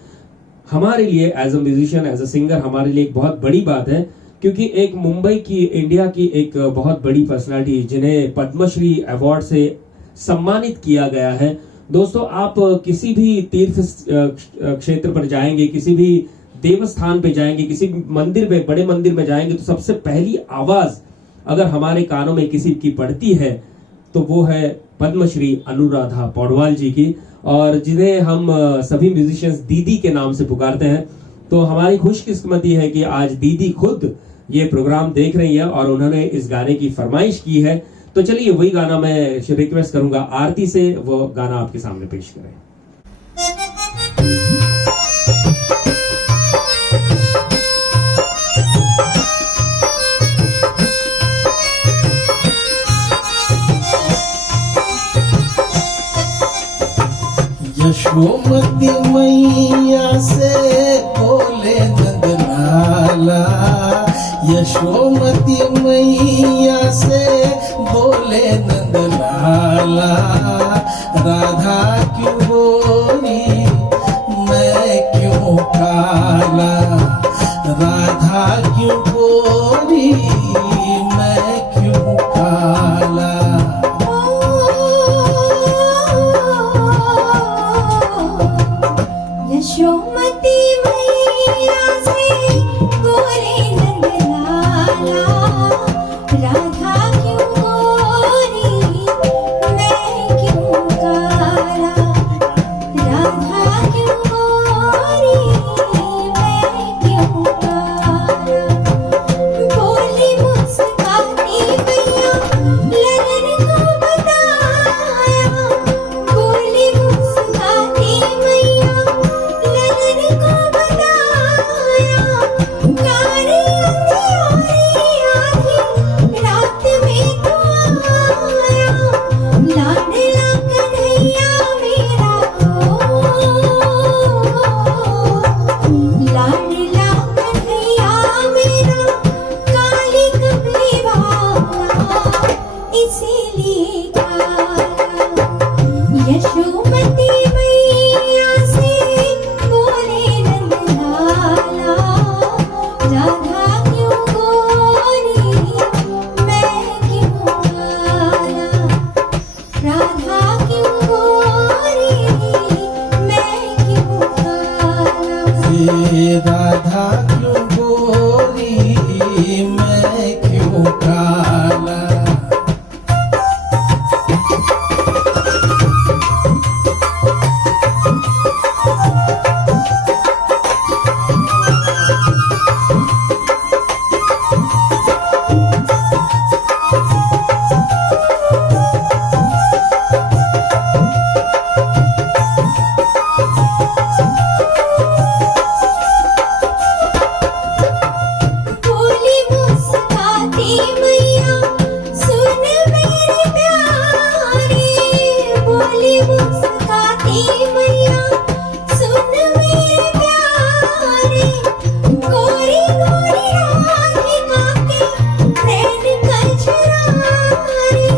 हमारे लिए as a musician, as a singer, हमारे लिए एक बहुत बड़ी बात है, क्योंकि एक मुंबई की, इंडिया की एक बहुत बड़ी पर्सनालिटी जिन्हें पद्मश्री अवार्ड से सम्मानित किया गया है। दोस्तों, आप किसी भी तीर्थ क्षेत्र पर जाएंगे, किसी भी देवस्थान पे जाएंगे, किसी मंदिर में, बड़े मंदिर में जाएंगे, तो सबसे पहली आवाज अगर हमारे कानों में किसी की पड़ती है तो वो है पद्मश्री अनुराधा पौडवाल जी की, और जिन्हें हम सभी म्यूजिशियंस दीदी के नाम से पुकारते हैं। तो हमारी खुशकिस्मती है कि आज दीदी खुद ये प्रोग्राम देख रही है और उन्होंने इस गाने की फरमाइश की है। तो चलिए वही गाना मैं रिक्वेस्ट करूंगा आरती से, वो गाना आपके सामने पेश करें। यशोमती मैया से बोले नंदलाला, यशोमती मैया से बोले नंदलाला। राधा क्यों गोरी मैं क्यों काला, राधा क्यों गोरी मैं क्यों काला। यशोमती मैया से बोले नंदलाला, राधा क्यों गोरी मैं क्यों काला, राधा क्यों गोरी मैं क्यों काला। बोली मुस्काती मैया लगन को बताया, बोली मुस्काती मैया लगन को बताया। कारी राधा क्यों गोरी मैं क्यों काला। बोली मुस्काती मैया सुन मेरे प्यारे, बोली मुस्काती मैया सुन मेरे प्यारे, गोरी गोरी राधिका के नैन कजरारे,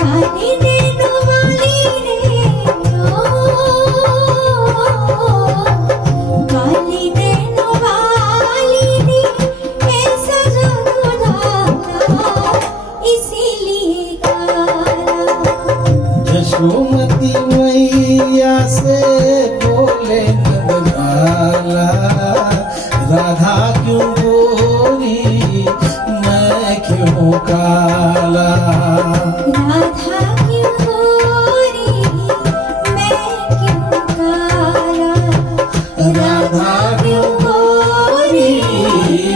काली नैनों वाली रे ओ, काली नैनों वाली ने ऐसा जादू डाला इसीलिए काला। यशोमती मैया से बोले नंदलाला, राधा क्यों गोरी मैं क्यों काला। राधा क्यों गोरी मैं क्यों काला, राधा क्यों गोरी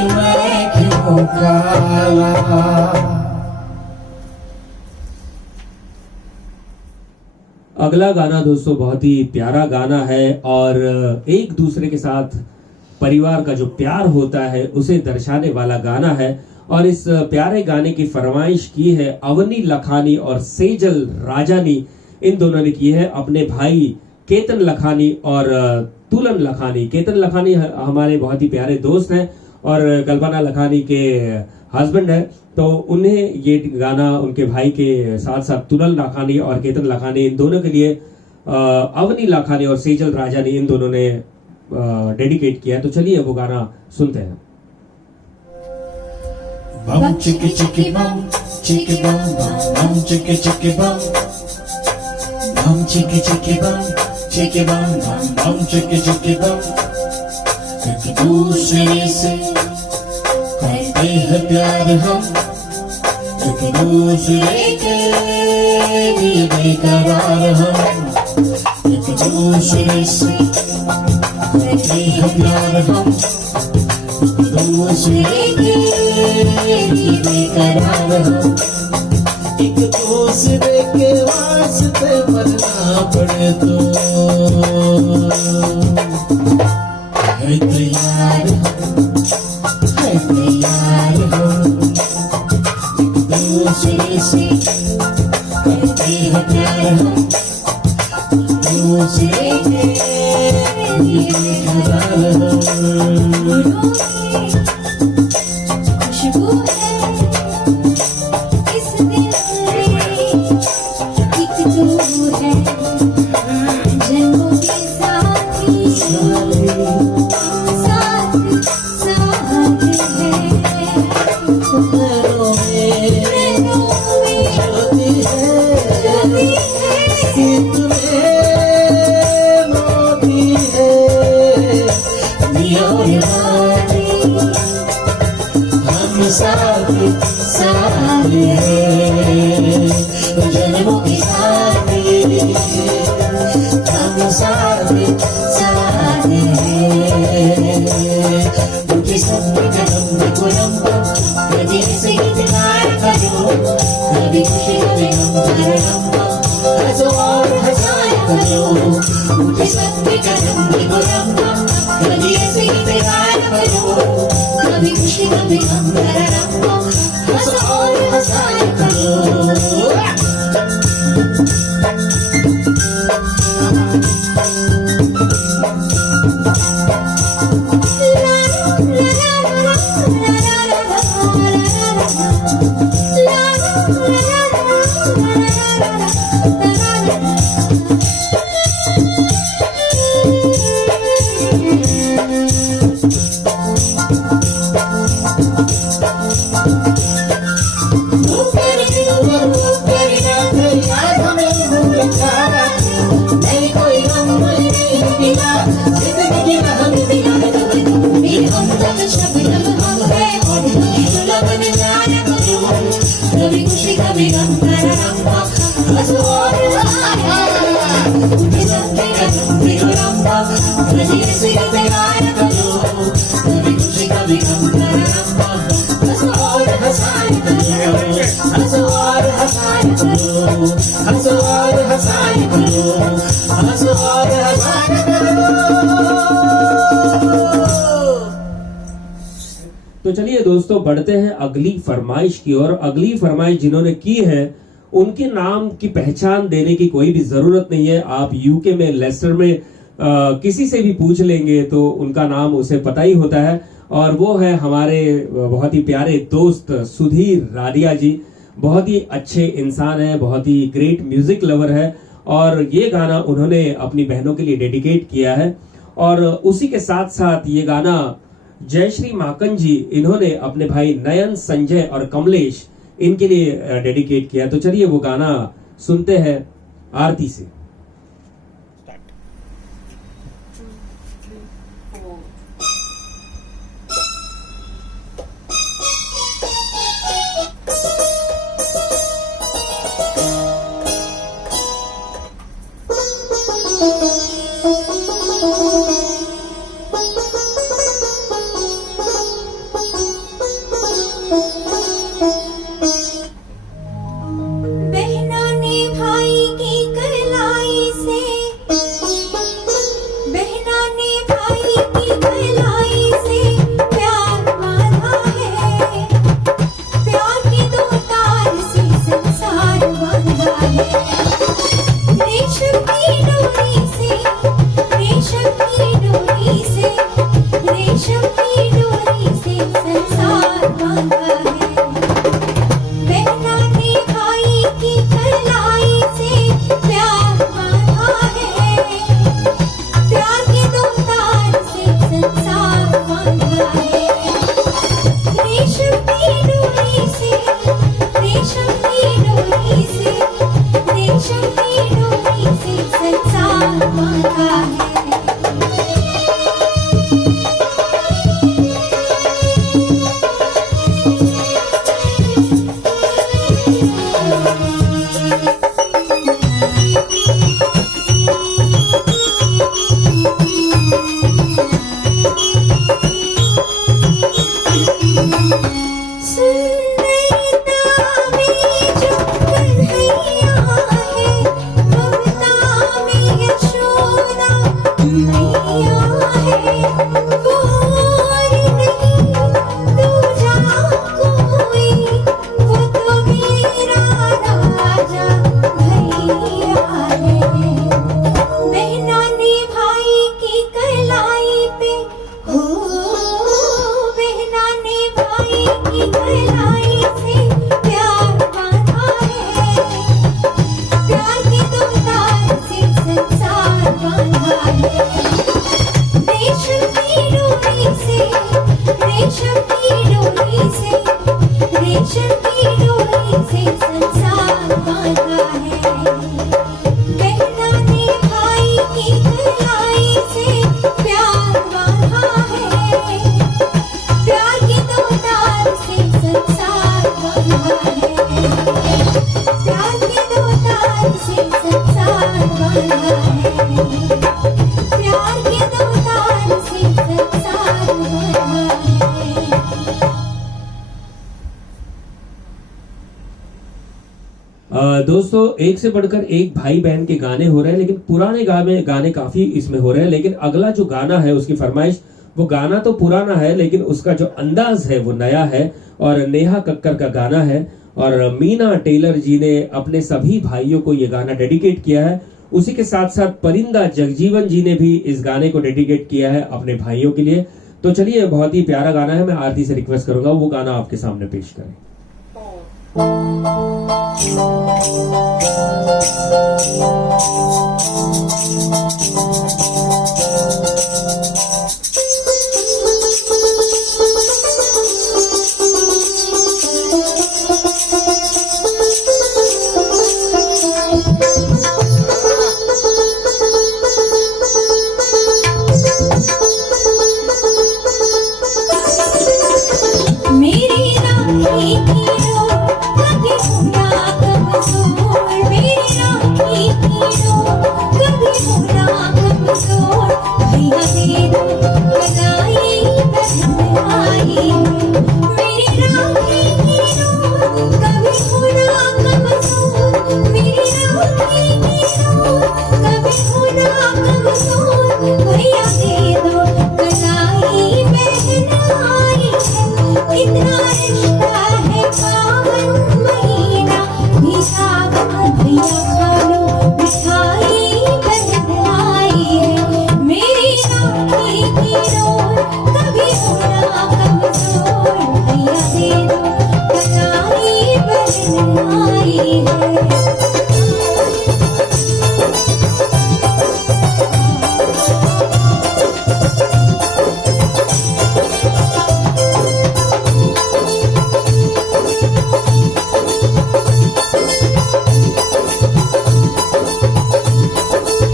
मैं क्यों काला। अगला गाना दोस्तों बहुत ही प्यारा गाना है और एक दूसरे के साथ परिवार का जो प्यार होता है उसे दर्शाने वाला गाना है। और इस प्यारे गाने की फरमाइश की है अवनी लखानी और सेजल राजानी, इन दोनों ने की है अपने भाई केतन लखानी और तुलन लखानी। केतन लखानी हमारे बहुत ही प्यारे दोस्त हैं और कल्पना लखानी के हस्बैंड है, तो उन्हें ये गाना उनके भाई के साथ साथ तुलन लखानी और केतन लखानी इन दोनों के लिए अवनी लखानी और सेजल राजानी इन दोनों ने डेडिकेट किया है। तो चलिए वो गाना सुनते हैं। बम चिकी चिकी बम बम बम चिकी चिकी बम चिकी चिकी बम बम चिकी बम। एक दूसरे से करते हैं प्यार हम, एक दूसरे के लिए बेकरार हम, एक दूसरे से करते हैं प्यार हम, दूसरे के लिए बेकरार हम। एक दूसरे के वास्ते मरना पड़े तो है तैयार हम, एक दूसरे से करते हैं प्यार हम, दूसरे के लिए बेकरार हम। खुशबू है इस दिल में, एक तू है जन्मों के साथी, साथ साथ है पैरों में ज्योति है, सीत में मोती है, दिया हम साथ साथ हैं, जन्मों के साथी हम साथ साथ हैं। मुझे सब जन्म को लंबा कभी से इतनार करो, कभी खुशी कभी लंबा हंसो और हंसाया करो। मुझे सब जन्म को लंबा कभी से इतनार करो, कभी खुशी कभी लंबा हंसो और हंसाया करो। जिंदगी की राह में दिया है हंसी हंसी के गाया करो, कभी खुशी कभी गम करना, हंसो और हंसाया करो, हंसो और हंसाया करो, हंसो और हंसाया करो, हंसो और हंसाया करो। तो चलिए दोस्तों बढ़ते हैं अगली फरमाइश की ओर। अगली फरमाइश जिन्होंने की है उनके नाम की पहचान देने की कोई भी जरूरत नहीं है। आप यूके में लेस्टर में किसी से भी पूछ लेंगे तो उनका नाम उसे पता ही होता है, और वो है हमारे बहुत ही प्यारे दोस्त सुधीर राडिया जी। बहुत ही अच्छे इंसान है, बहुत ही ग्रेट म्यूजिक लवर है, और ये गाना उन्होंने अपनी बहनों के लिए डेडिकेट किया है। और उसी के साथ साथ ये गाना जयश्री माकन जी इन्होंने अपने भाई नयन, संजय और कमलेश इनके लिए डेडिकेट किया। तो चलिए वो गाना सुनते हैं आरती से। 2, 3, 4 बहना ने भाई की कलाई से, बहना ने भाई की कलाई से प्यार बांधा है, प्यार के दो तार से संसार बांधा है। रेशम की डोरी से, रेशम की डोरी से, रेशम की डोरी से संसार बांधा है। बहना ने भाई की कलाई से प्यार बांधा है, प्यार के दो तार से संसार बांधा है। रेशम की डोरी से, रेशम की डोरी से, रेशम की डोरी से संसार बांधा है। सुंदरता में जो कन्हैया है, ममता में यशोदा मैया है। वो और नहीं दूजा कोई, वो तो मेरा राजा भैया है। बहना ने भाई की कलाई पे हो, बहना ने भाई की कलाई से प्यार बांधा है, प्यार के दो तार से संसार बांधा है। रेशम की डोरी से, रेशम की डोरी से, रेशम की डोरी से संसार बांधा है। बहना ने भाई की कलाई से प्यार बांधा है, प्यार के दो तार से संसार बांधा है, प्यार के दो तार से संसार बांधा है, प्यार के दो तार से संसार बांधा है। दोस्तों एक से बढ़कर एक भाई बहन के गाने हो रहे हैं, लेकिन पुराने गाने काफी इसमें हो रहे हैं। लेकिन अगला जो गाना है उसकी फरमाइश, वो गाना तो पुराना है लेकिन उसका जो अंदाज है वो नया है, और नेहा कक्कर का गाना है। और मीना टेलर जी ने अपने सभी भाइयों को ये गाना डेडिकेट किया है। उसी के साथ साथ परिंदा जगजीवन जी ने भी इस गाने को डेडिकेट किया है अपने भाइयों के लिए। तो चलिए बहुत ही प्यारा गाना है, मैं आरती से रिक्वेस्ट करूंगा वो गाना आपके सामने पेश करें। 你的。दे दो कलाई बहनाई मेरी राखी की डोर कभी होना कमजोर मेरी राखी की डोर कभी होना कमजोर भैया दे दो कलाई बहनाई कितना रिश्ता है पावन महीना भी सावन भैया खा लो मिठाई बहनाई है मेरी राखी की डोर कभी होना कमजोर भैया दे दो कलाई बहनाई है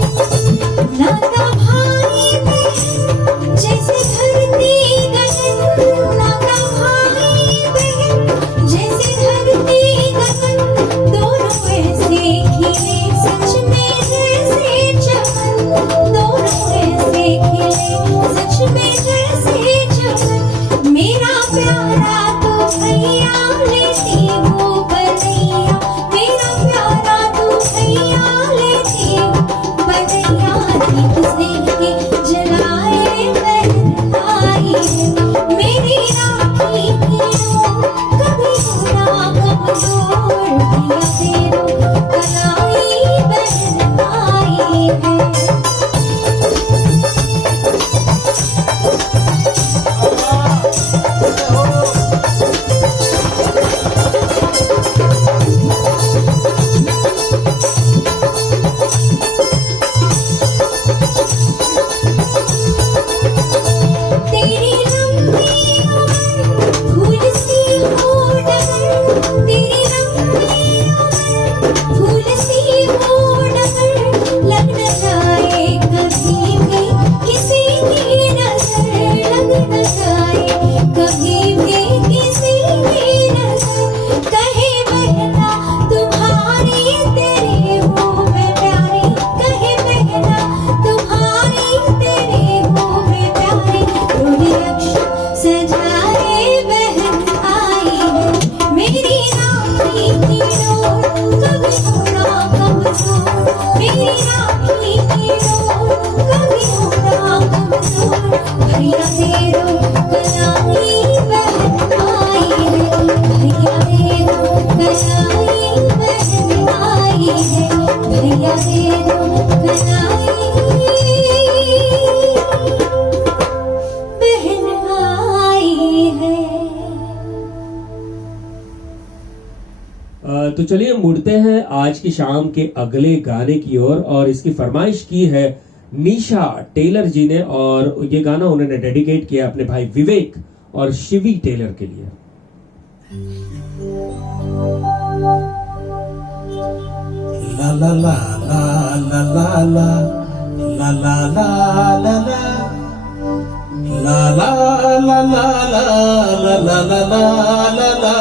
नाता भाई बहन जैसे धरती गगन नाता भाई बहन जैसे धरती गगन दोनों ऐसे खिले सच में जैसे चमन दोनों ऐसे खिले सच में जैसे चमन मेरा प्यारा तो भैया लेती हो बलैया मेरा प्यारा तो भैया लेती हो बलैया दीप से के जलाए बहनाई मेरी राखी की डोर कभी होना कमजोर भैया दे दो कलाई बहनाई है तेरी लंबी उम्र फूल सी हो डगर तेरी लंबी उम्र फूल सी हो डगर लग न जाए कभी भी किसी की नजर लग न जाए कभी भी किसी की नजर कहे बहना तुम्हारी तेरे हो मैं प्यारी कहे बहना तुम्हारी तेरे हो मैं प्यारी डोली रक्षा सजाए बहन आई है मेरी राखी की डोर कभी होना कमजोर मेरी राखी की डोर कभी होना कमजोर भैया दे दो कलाई बहन आई है भैया दे दो कलाई बहन आई है भैया दे दो कलाई बहन आई है तो चलिए मुड़ते हैं आज की शाम के अगले गाने की ओर और इसकी फरमाइश की है निशा टेलर जी ने और ये गाना उन्होंने डेडिकेट किया अपने भाई विवेक और शिवी टेलर के लिए। La la la la la la la la la la la la la la la la la la la la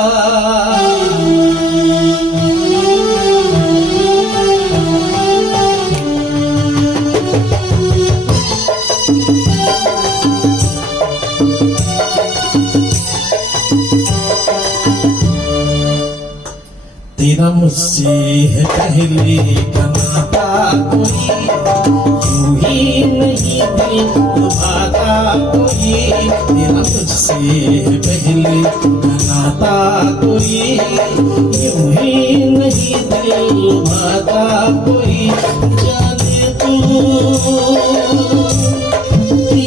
तेरा मुझसे है पहले का नाता कोई यूं ही नहीं दिल लुभाता कोई तेरा मुझसे है पहले का नाता कोई यूं ही नहीं दिल लुभाता कोई जाने तू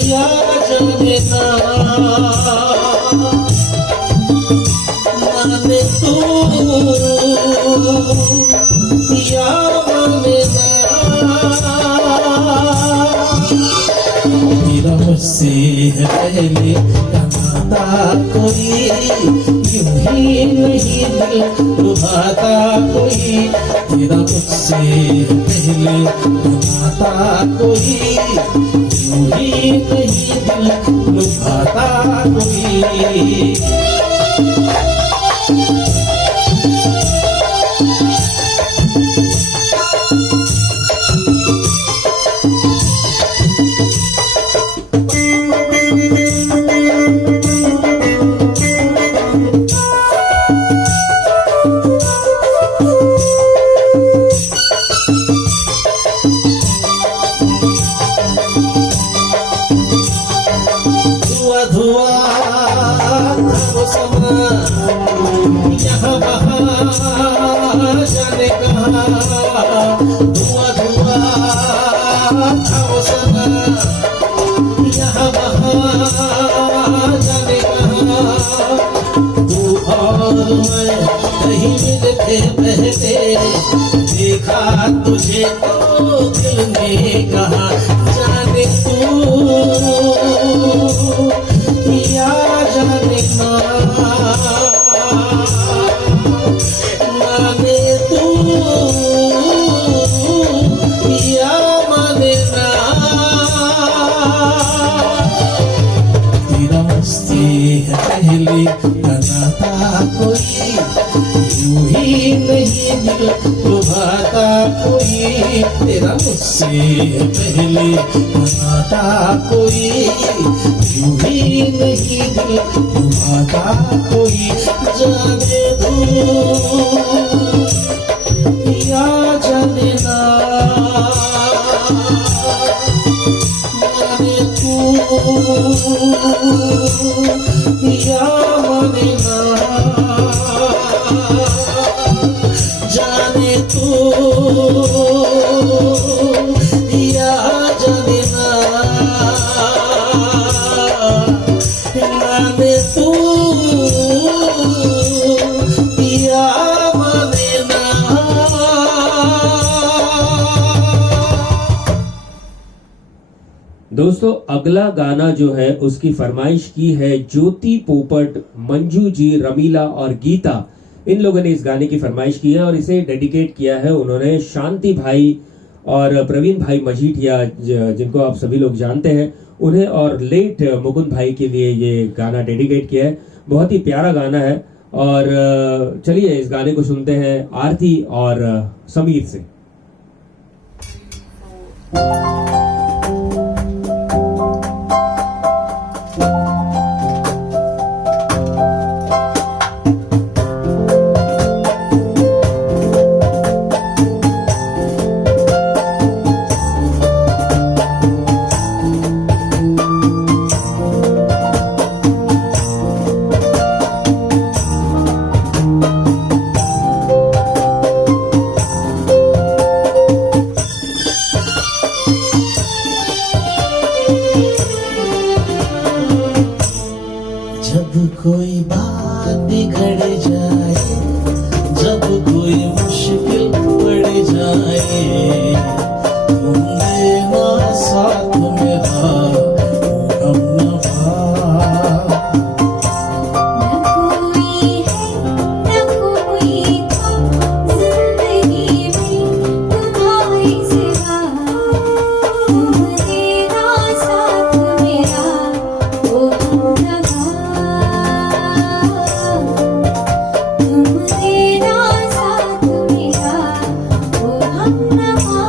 या जाने ना माने तू या माने तेरा मुझसे है पहले का नाता कोई यूं ही नहीं दिल लुभाता कोई तेरा मुझसे है पहले का नाता कोई यूं ही नहीं दिल लुभाता कोई धुआं था वो समा, यहाँ वहाँ जाने कहाँ। धुआं धुआं था वो समा, यहाँ वहाँ जाने कहाँ। तू और मैं कहीं मिलते पहले, देखा तुझे तो दिल ने कहा जाने तू या जाने ना, माने तू या माने ना। तेरा मस्ती है पहले बनाता कोई, यूं ही नहीं दिल लुभाता कोई। तेरा मुझसे पहले बनाता कोई, यूं ही नहीं दिल लुभाता कोई। जाने दो या जाने ना, माने तू या माने ना। जाने तू या जाने ना, माने तू या माने ना। दोस्तों अगला गाना जो है उसकी फरमाइश की है ज्योति पोपट, मंजू जी, रमीला और गीता। इन लोगों ने इस गाने की फरमाइश की है और इसे डेडिकेट किया है उन्होंने शांति भाई और प्रवीण भाई मजीठिया, जिनको आप सभी लोग जानते हैं, उन्हें और लेट मुकुंद भाई के लिए ये गाना डेडिकेट किया है। बहुत ही प्यारा गाना है और चलिए इस गाने को सुनते हैं आरती और समीर से। जब कोई बात बिगड़ जाए, जब कोई मुश्किल पड़ जाए, तुम देना साथ मेरा हमनवा। न कोई है न कोई था जिंदगी में तुम्हारे सिवा, तुम देना साथ मेरा ओ हमनवा। तुम देना साथ मेरा ओ हमनवा।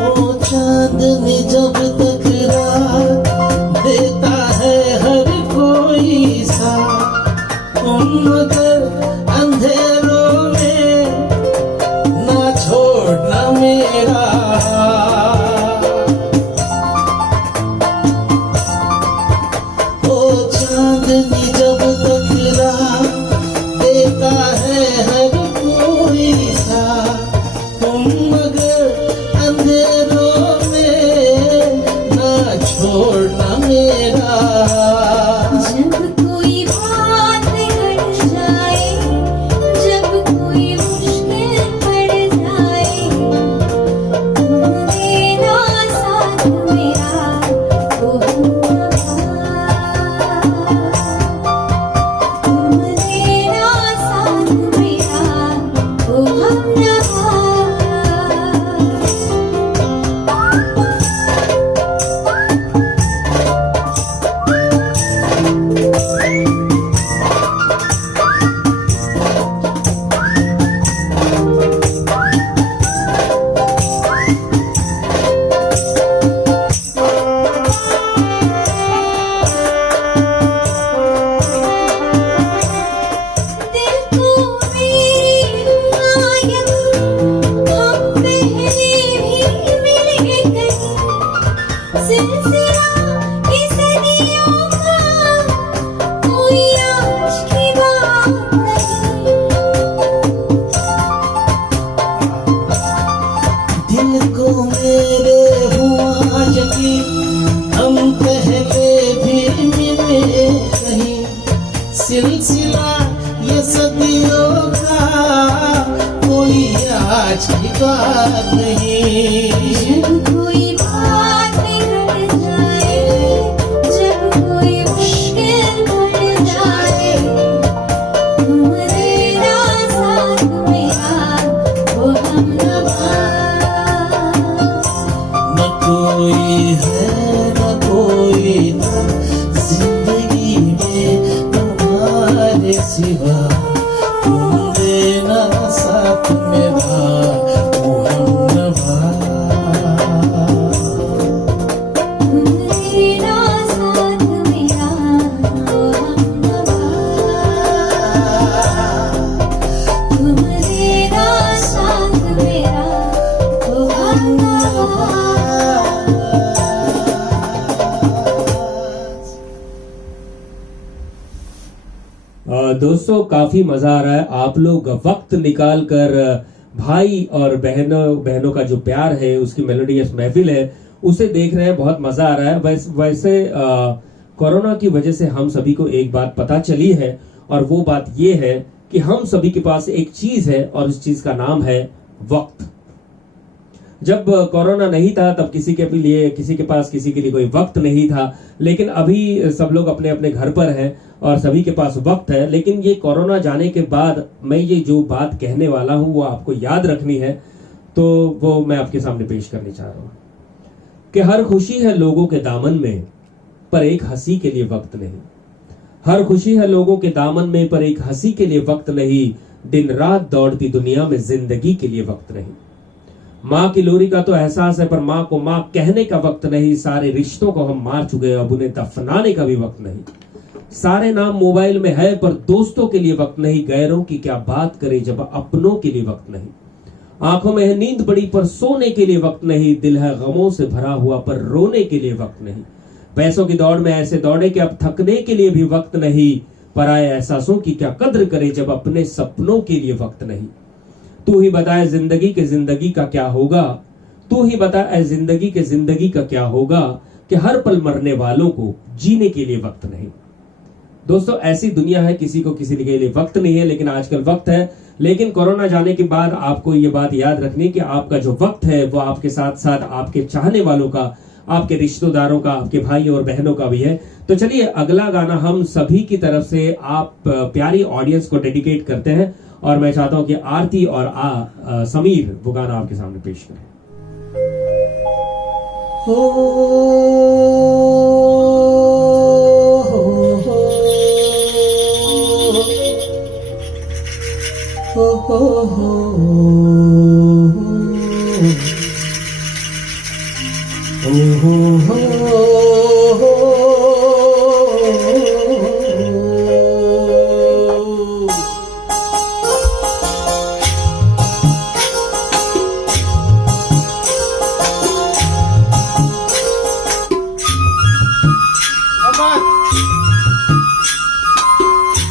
ओ चांदनी जब तक रात देता है हर कोई सा, तुम मगर अंधेरों में ना छोड़ना मेरा। ओ चांदनी जब तक रात देता है हर कोई सा, तुम मगर अंधेरों में ना छोड़ना मेरा। जब कोई बात बिगड़ जाए, सिलसिला ये सदियों का, कोई आज की बात नहीं। जब कोई बात बिगड़ जाए, जब कोई मुश्किल पड़ जाए, तुम देना साथ मेरा वो हमनवा। न कोई है न कोई था जिंदगी में तुम्हारे सिवा, तुम देना साथ मेरा वो हमनवा। तुम देना साथ मेरा वो हमनवा। तुम देना साथ मेरा वो हमनवा। दोस्तों काफी मजा आ रहा है। आप लोग वक्त निकाल कर भाई और बहनों का जो प्यार है, उसकी मेलोडियस महफिल है, उसे देख रहे हैं। बहुत मजा आ रहा है। वैसे कोरोना की वजह से हम सभी को एक बात पता चली है, और वो बात ये है कि हम सभी के पास एक चीज है, और उस चीज का नाम है वक्त। जब कोरोना नहीं था तब किसी के पास किसी के लिए कोई वक्त नहीं था, लेकिन अभी सब लोग अपने अपने घर पर हैं और सभी के पास वक्त है। लेकिन ये कोरोना जाने के बाद मैं ये जो बात कहने वाला हूं वो आपको याद रखनी है, तो वो मैं आपके सामने पेश करनी चाह रहा हूं कि हर खुशी है लोगों के दामन में, पर एक हंसी के लिए वक्त नहीं। हर खुशी है लोगों के दामन में, पर एक हंसी के लिए वक्त नहीं। दिन रात दौड़ती दुनिया में जिंदगी के लिए वक्त नहीं। माँ की लोरी का तो एहसास है, पर माँ को माँ कहने का वक्त नहीं। सारे रिश्तों को हम मार चुके हैं, अब उन्हें दफनाने का भी वक्त नहीं। सारे नाम मोबाइल में है, पर दोस्तों के लिए वक्त नहीं। गैरों की क्या बात करें जब अपनों के लिए वक्त नहीं। आंखों में है नींद बड़ी, पर सोने के लिए वक्त नहीं। दिल है गमों से भरा हुआ, पर रोने के लिए वक्त नहीं। पैसों की दौड़ में ऐसे दौड़े कि अब थकने के लिए भी वक्त नहीं। पर आए एहसासों की क्या कद्र करे जब अपने सपनों के लिए वक्त नहीं। तू ही बताए जिंदगी के जिंदगी का क्या होगा, तू ही बता ऐ जिंदगी के जिंदगी का क्या होगा, कि हर पल मरने वालों को जीने के लिए वक्त नहीं। दोस्तों ऐसी दुनिया है, किसी को किसी के लिए वक्त नहीं है, लेकिन आजकल वक्त है। लेकिन कोरोना जाने के बाद आपको ये बात याद रखनी कि आपका जो वक्त है वो आपके साथ साथ आपके चाहने वालों का, आपके रिश्तेदारों का, आपके भाई और बहनों का भी है। तो चलिए अगला गाना हम सभी की तरफ से आप प्यारी ऑडियंस को डेडिकेट करते हैं, और मैं चाहता हूं कि आरती और समीर वो गाना आपके सामने पेश करें।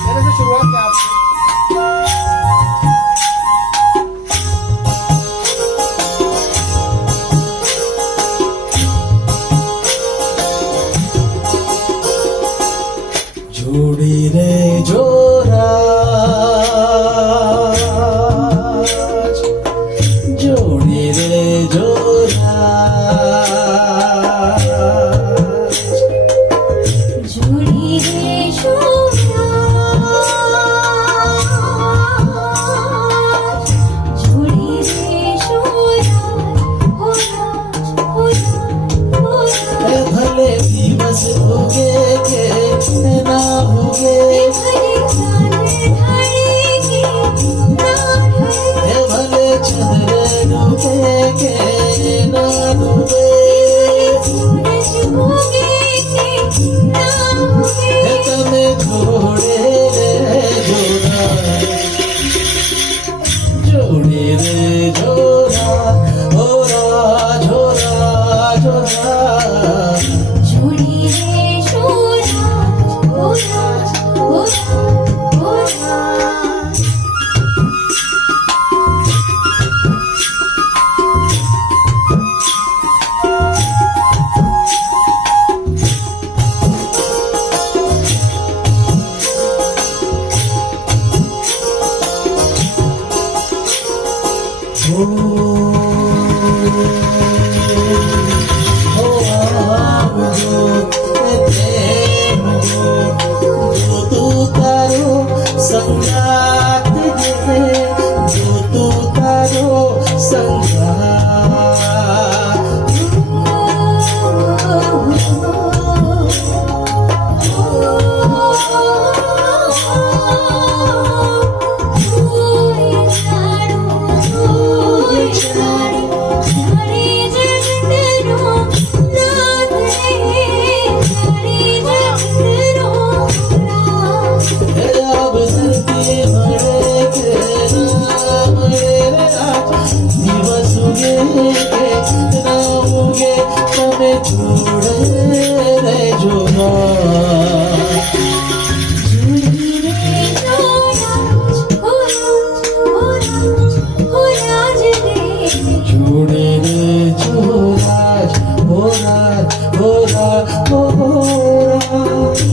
मेरे से शुरुआत क्या आपसे? जोड़ी रे जोरा, जोड़ी रे जोरा, जोड़ी रे शोरा, जोड़ी रे शोरा, होला। ए भले दिवस उगे के ना उगे, भले चांद ढले के ना ढले, ए भले चंद्र डूबे के ना डूबे, सूरज उगे के ना उगे। ए तमे जोड़े रे जोड़ा, जोड़े रे जोड़ा, ओरा जोड़ा जोड़ा। जोड़ी रे शोरा, होला, होला, होला। संगात है जो तू तारो संगात अब जिंदगी भरे के नाम मेरे आज दिवस उगे के नाम उगे तबे जुड़े रे जोड़ा जोड़े रे जोराज हो राज हो राज हो राज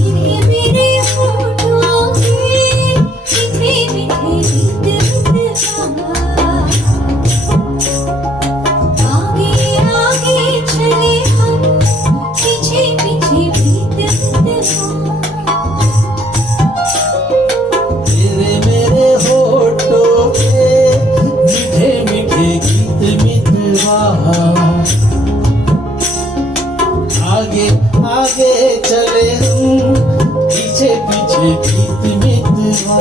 तेरे मेरे होठों पे मीठे मीठे गीत मितवा आगे आगे चले हम पीछे पीछे गीत मितवा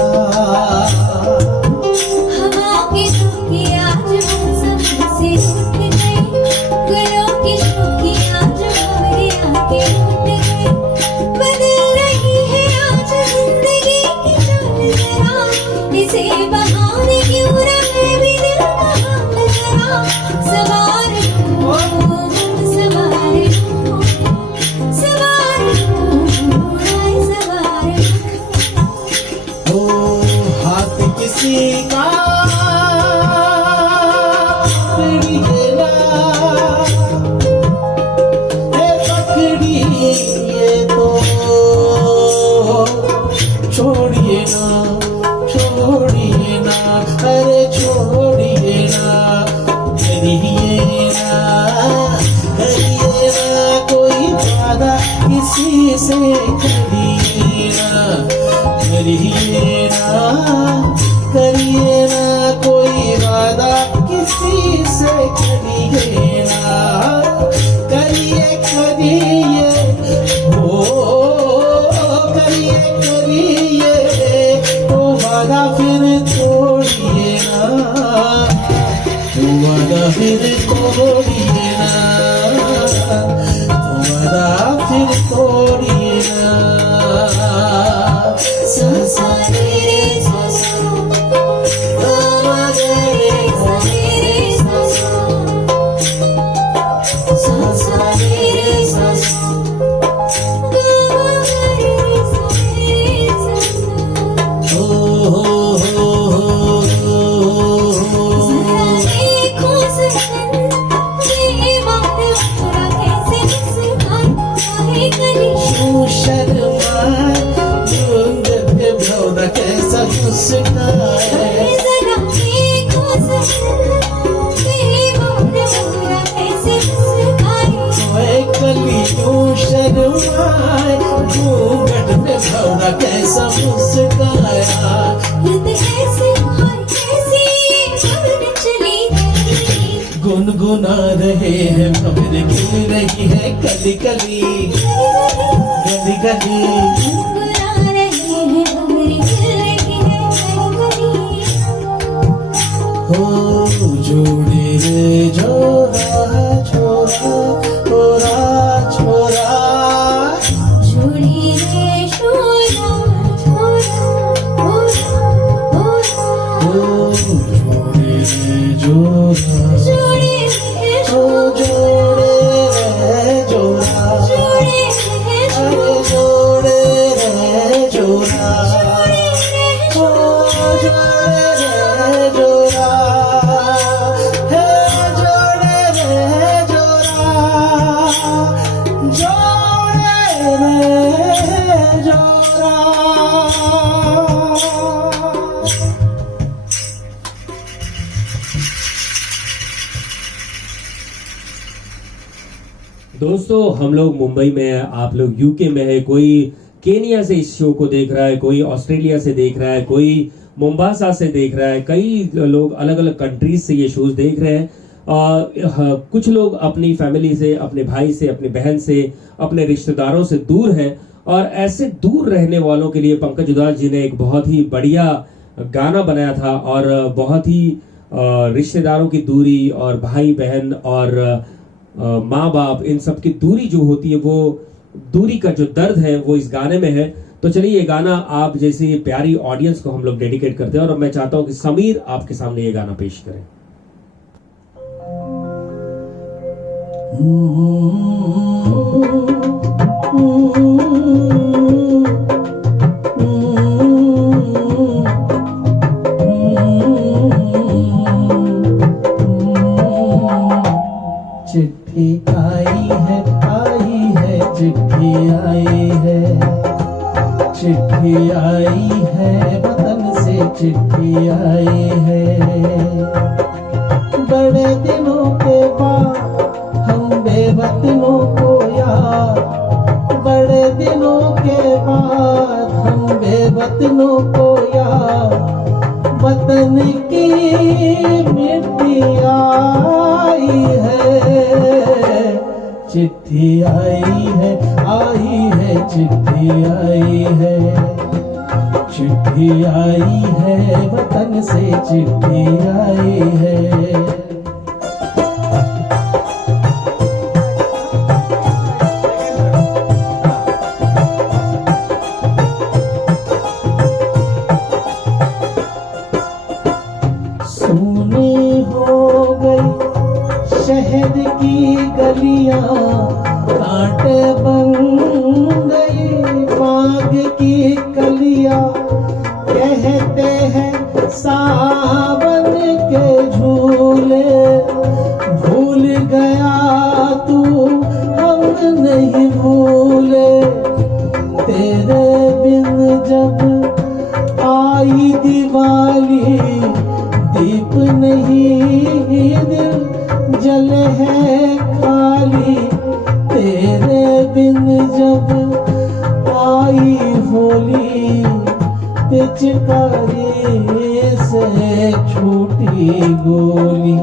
ओ हाथ किसी का पकड़िए ना हे पकड़िए तो छोड़िए ना अरे छोड़िए ना करिए ना कोई वादा किसी से करिए ना कोई वादा किसी से करिए ना करिए ओ करिए तो वादा फिर तोड़िए ना तो वादा फिर तोड़िए ना तो वादा फिर तोड़िए ना सा रे रे सा शर्माए घूंघट में भौरा कैसा मुस्काया गुनगुना रहे हैं खबर खिल रही है कली कली गली गली हो जोड़े रे जोड़ा छोरा छोरा छोरा हो जोड़े रे जोड़ा जोड़े रे जोड़ा अरे जोड़े दोस्तों, हम लोग मुंबई में है, आप लोग यूके में है, कोई केनिया से इस शो को देख रहा है, कोई ऑस्ट्रेलिया से देख रहा है, कोई मोम्बासा से देख रहा है, कई लोग अलग अलग कंट्रीज से ये शोज देख रहे हैं। कुछ लोग अपनी फैमिली से, अपने भाई से, अपनी बहन से, अपने रिश्तेदारों से दूर है, और ऐसे दूर रहने वालों के लिए पंकज उधास जी ने एक बहुत ही बढ़िया गाना बनाया था, और बहुत ही रिश्तेदारों की दूरी और भाई बहन और माँ बाप, इन सब की दूरी जो होती है, वो दूरी का जो दर्द है वो इस गाने में है। तो चलिए, ये गाना आप जैसी प्यारी ऑडियंस को हम लोग डेडिकेट करते हैं, और मैं चाहता हूं कि समीर आपके सामने ये गाना पेश करें। चिट्ठी आई है, चिट्ठी आई है, चिट्ठी आई है, वतन से चिट्ठी आई है। बड़े दिनों के बाद हम बेवतनों को याद, बड़े दिनों के बाद हम बेवतनों को याद, वतन की मिट्टी आई है। चिट्ठी आई है, चिट्ठी आई है, चिट्ठी आई है, वतन से चिट्ठी आई है। सोनी हो गई शहर की गलियां, कांटे बन गई बाग की कलियां, कहते हैं सावन के झूले, भूल गया तू हम नहीं भूले, तेरे बिन जब आई दिवाली, दीप नहीं दिल जले है खाली, तेरे बिन जब आई होली, पिचकारी से छूटी गोली,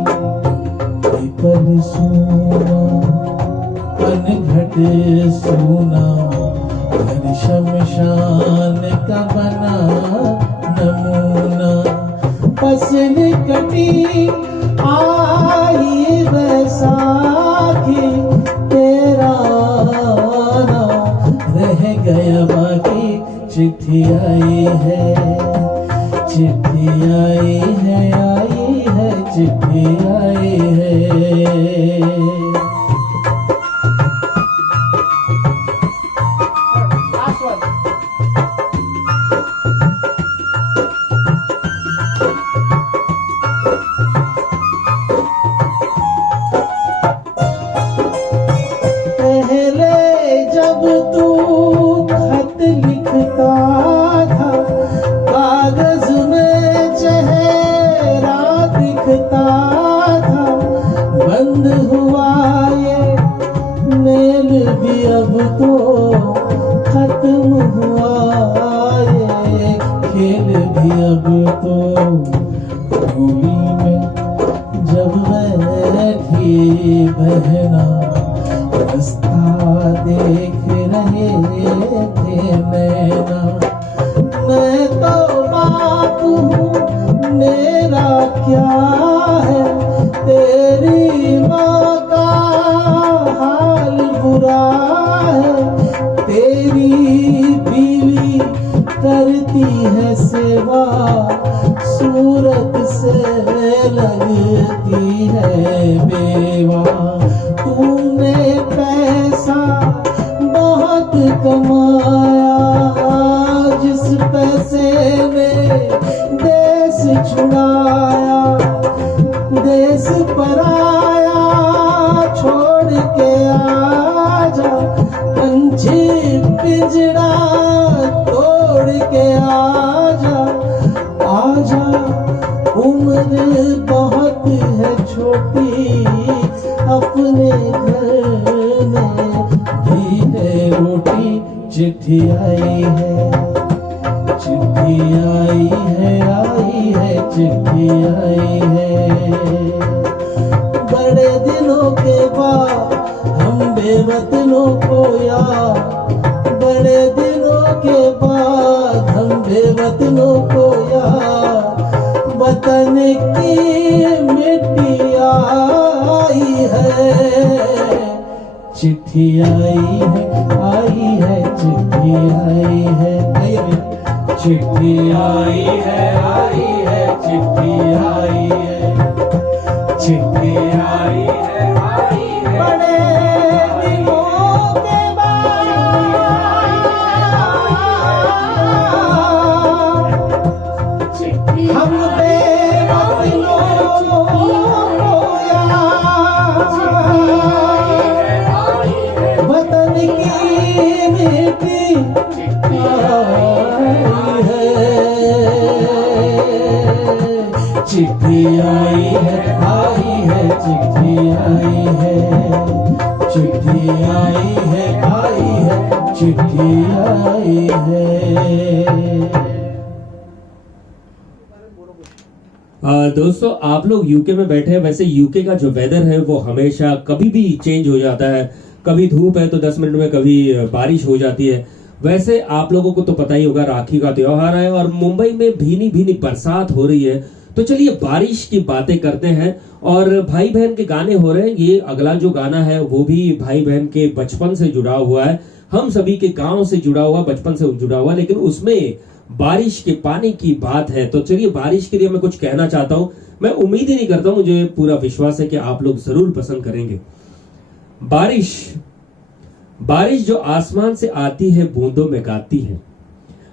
पर सोना अनघट सोना, घर शमशान का बना नमूना, फसल कटी आई बैसाखी, तेरा रह गया बाकी। चिट्ठी आई है, चिट्ठी आई है, चिट्ठी आई है। जब तू खत लिखता था, कागज में चेहरा दिखता था, बंद हुआ ये मेल भी अब तो खत्म हुआ ये खेल भी अब तो। होली में जब बैठी बहना, रास्ता देख रहे थे नैना, मैं तो बाप हूँ मेरा क्या है, तेरी माँ का हाल बुरा है, तेरी बीवी करती है सेवा, सूरत से लगती है बेवा, तूने पैसा बहुत कमाया, जिस पैसे में देश छुड़ाया, देश पराया छोड़ के आजा, पंछी पिंजरा तोड़ के आजा, आजा उम्र बहुत है छोटी, अपने घर में चिट्ठी आई है, चिट्ठी आई है, चिट्ठी आई है। बड़े दिनों के बाद हम बेवतनों को याद, बड़े दिनों के बाद हम बेवतनों को याद, वतन की मिट्टी आई है। चिट्ठी आई है, चिट्ठी आई है, चिट्ठी आई है, चिट्ठी आई है, चिट्ठी आई है। बड़े दिनों के बाद हम बेवतनों को याद, वतन की मिट्टी आई है। चिट्ठी आई है, चिट्ठी आई है, चिट्ठी आई है, चिट्ठी आई है। दोस्तों आप लोग यूके में बैठे हैं। वैसे यूके का जो वेदर है वो हमेशा कभी भी चेंज हो जाता है। कभी धूप है तो 10 मिनट में कभी बारिश हो जाती है। वैसे आप लोगों को तो पता ही होगा, राखी का त्योहार है और मुंबई में भीनी भीनी बरसात हो रही है। तो चलिए बारिश की बातें करते हैं और भाई बहन के गाने हो रहे हैं। ये अगला जो गाना है वो भी भाई बहन के बचपन से जुड़ा हुआ है, हम सभी के गांव से जुड़ा हुआ, बचपन से जुड़ा हुआ, लेकिन उसमें बारिश के पानी की बात है। तो चलिए बारिश के लिए मैं कुछ कहना चाहता हूं। मैं उम्मीद ही नहीं करता हूं, मुझे पूरा विश्वास है कि आप लोग जरूर पसंद करेंगे। बारिश, बारिश जो आसमान से आती है बूंदों में गाती है,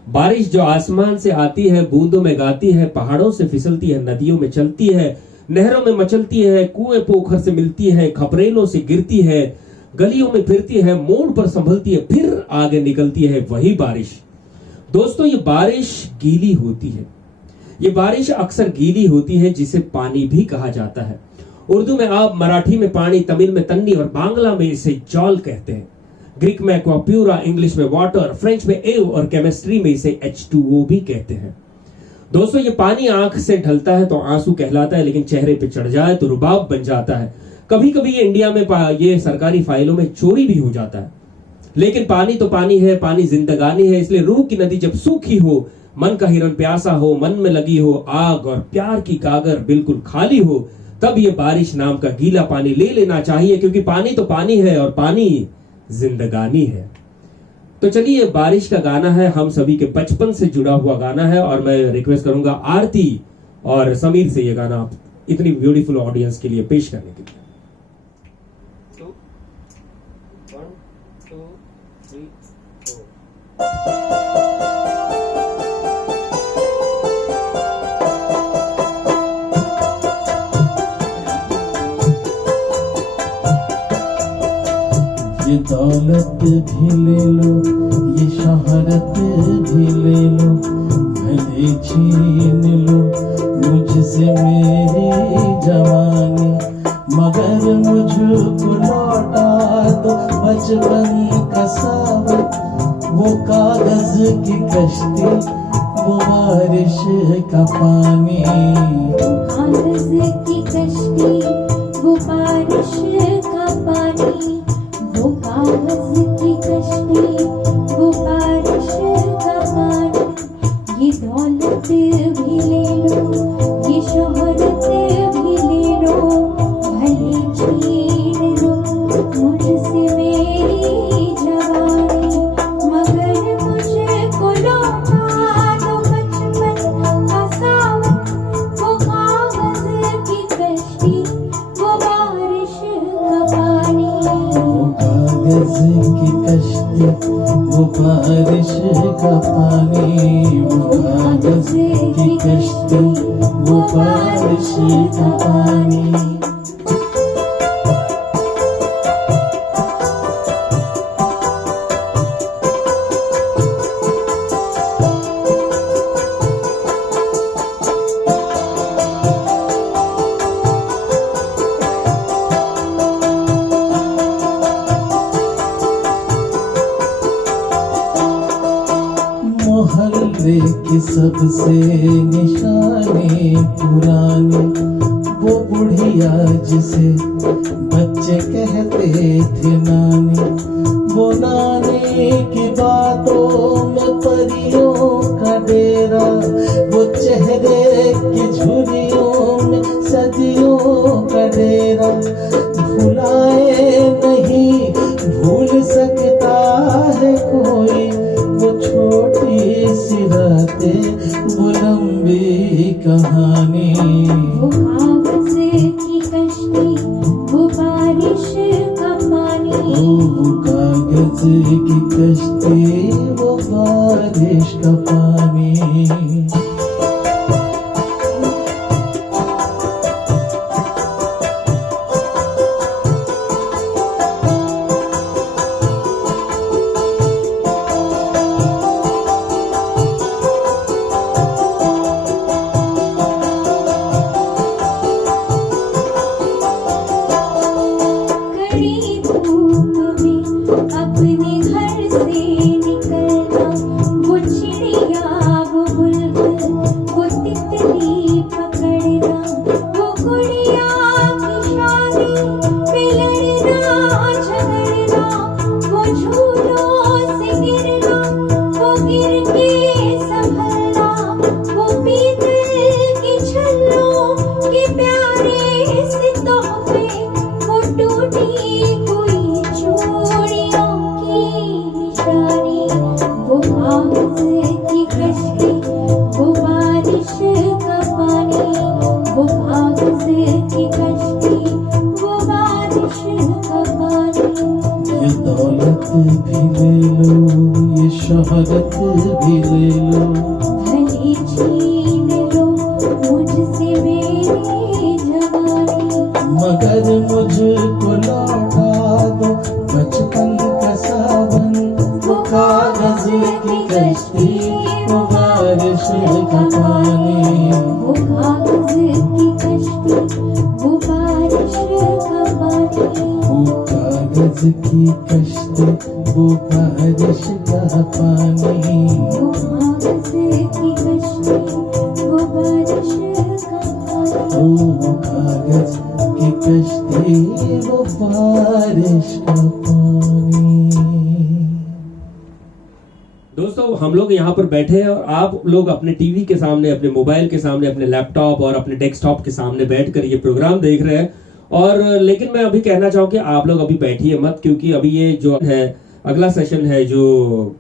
बारिश जो आसमान से आती है बूंदों में गाती है, पहाड़ों से फिसलती है, नदियों में चलती है, नहरों में मचलती है, कुएं पोखर से मिलती है, खपरेलों से गिरती है, गलियों में फिरती है, मोड़ पर संभलती है, फिर आगे निकलती है, वही बारिश। दोस्तों ये बारिश गीली होती है, ये बारिश अक्सर गीली होती है जिसे पानी भी कहा जाता है। उर्दू में आप, मराठी में पानी, तमिल में तन्नी और बांग्ला में इसे जॉल कहते हैं। ग्रीक में एक्वाप्यूरा, इंग्लिश में वाटर, फ्रेंच में एव और केमिस्ट्री में इसे H2O भी कहते हैं। दोस्तों ये पानी आंख से ढलता है तो आंसू कहलाता है, लेकिन चेहरे पे चढ़ जाए तो रुबाब बन जाता है। कभी कभी ये इंडिया में ये सरकारी फाइलों में चोरी भी हो जाता है। लेकिन पानी तो पानी है, पानी जिंदगानी है। इसलिए रूह की नदी जब सूखी हो, मन का हिरन प्यासा हो, मन में लगी हो आग और प्यार की कागर बिल्कुल खाली हो, तब ये बारिश नाम का गीला पानी ले लेना चाहिए, क्योंकि पानी तो पानी है और पानी जिंदगानी है। तो चलिए बारिश का गाना है, हम सभी के बचपन से जुड़ा हुआ गाना है और मैं रिक्वेस्ट करूंगा आरती और समीर से ये गाना आप इतनी ब्यूटीफुल ऑडियंस के लिए पेश करने के लिए। 1 2 3 4 ये दौलत भी ले लो, ये शोहरत भी ले लो, भले छीन लो मुझसे मेरी जवानी, मगर मुझको लौटा दो बचपन का सावन, वो कागज की कश्ती, वो बारिश का पानी। कागज की कश्ती, वो बारिश का पानी, वो कागज की कश्ती, वो बारिश का पानी। ये दौलत भी ले लो, ये शोहरत भी ले लो, भले छीन लो मुझसे मेरी जवानी, मगर मुझको लौटा दो बचपन का सावन, वो कागज की कश्ती, वो बारिश का पानी। कागज की कश्ती, वो बारिश का पानी, वो कागज की कश्ती, वो बारिश का पानी। सबसे निशाने पुराने, वो बुढ़िया जिसे बच्चे कहते थे नानी, वो नानी की बातों में परियों का डेरा, वो चेहरे की झुर्रियों में सदियों का डेरा, भुलाए नहीं भूल सकता है कोई, वो छोटी सी रातें, वो लंबी कहानी। वो कागज की कश्ती, वो बारिश का पानी, वो कागज की कश्ती, वो बारिश का पानी। कड़ी धूप में अपने घर से निकलना, वो चिड़िया, वो बुलबुल, वो तितली पकड़ना, वो गुड़िया की शादी पे लड़ना झगड़ना, वो झूलों से गिरना, वो गिर के संभलना, वो पीतल की छल्लों के प्यारे से तोहफे, वो टूटी हुई चूड़ियों की निशानी, वो कागज की कश्ती, वो बारिश का पानी, वो कागज की कश्ती, वो बारिश का पानी। ये दौलत भी ले लो, ये शोहरत भी ले लो, भले छीन लो मुझसे मेरी जवानी, मगर मुझको लौटा दो बचपन का सावन, वो कागज की कश्ती, वो बारिश का पानी। वो कागज की कश्ती, वो बारिश का पानी, वो कागज की कश्ती, वो बारिश का पानी। वो कागज की कश्ती, वो बारिश का पानी। वो कागज की कश्ती, वो बारिश का पानी। दोस्तों हम लोग यहाँ पर बैठे हैं और आप लोग अपने टीवी के सामने, अपने मोबाइल के सामने, अपने लैपटॉप और अपने डेस्कटॉप के सामने बैठकर ये प्रोग्राम देख रहे हैं। और लेकिन मैं अभी कहना चाहूँ कि आप लोग अभी बैठिए मत, क्योंकि अभी ये जो है अगला सेशन है जो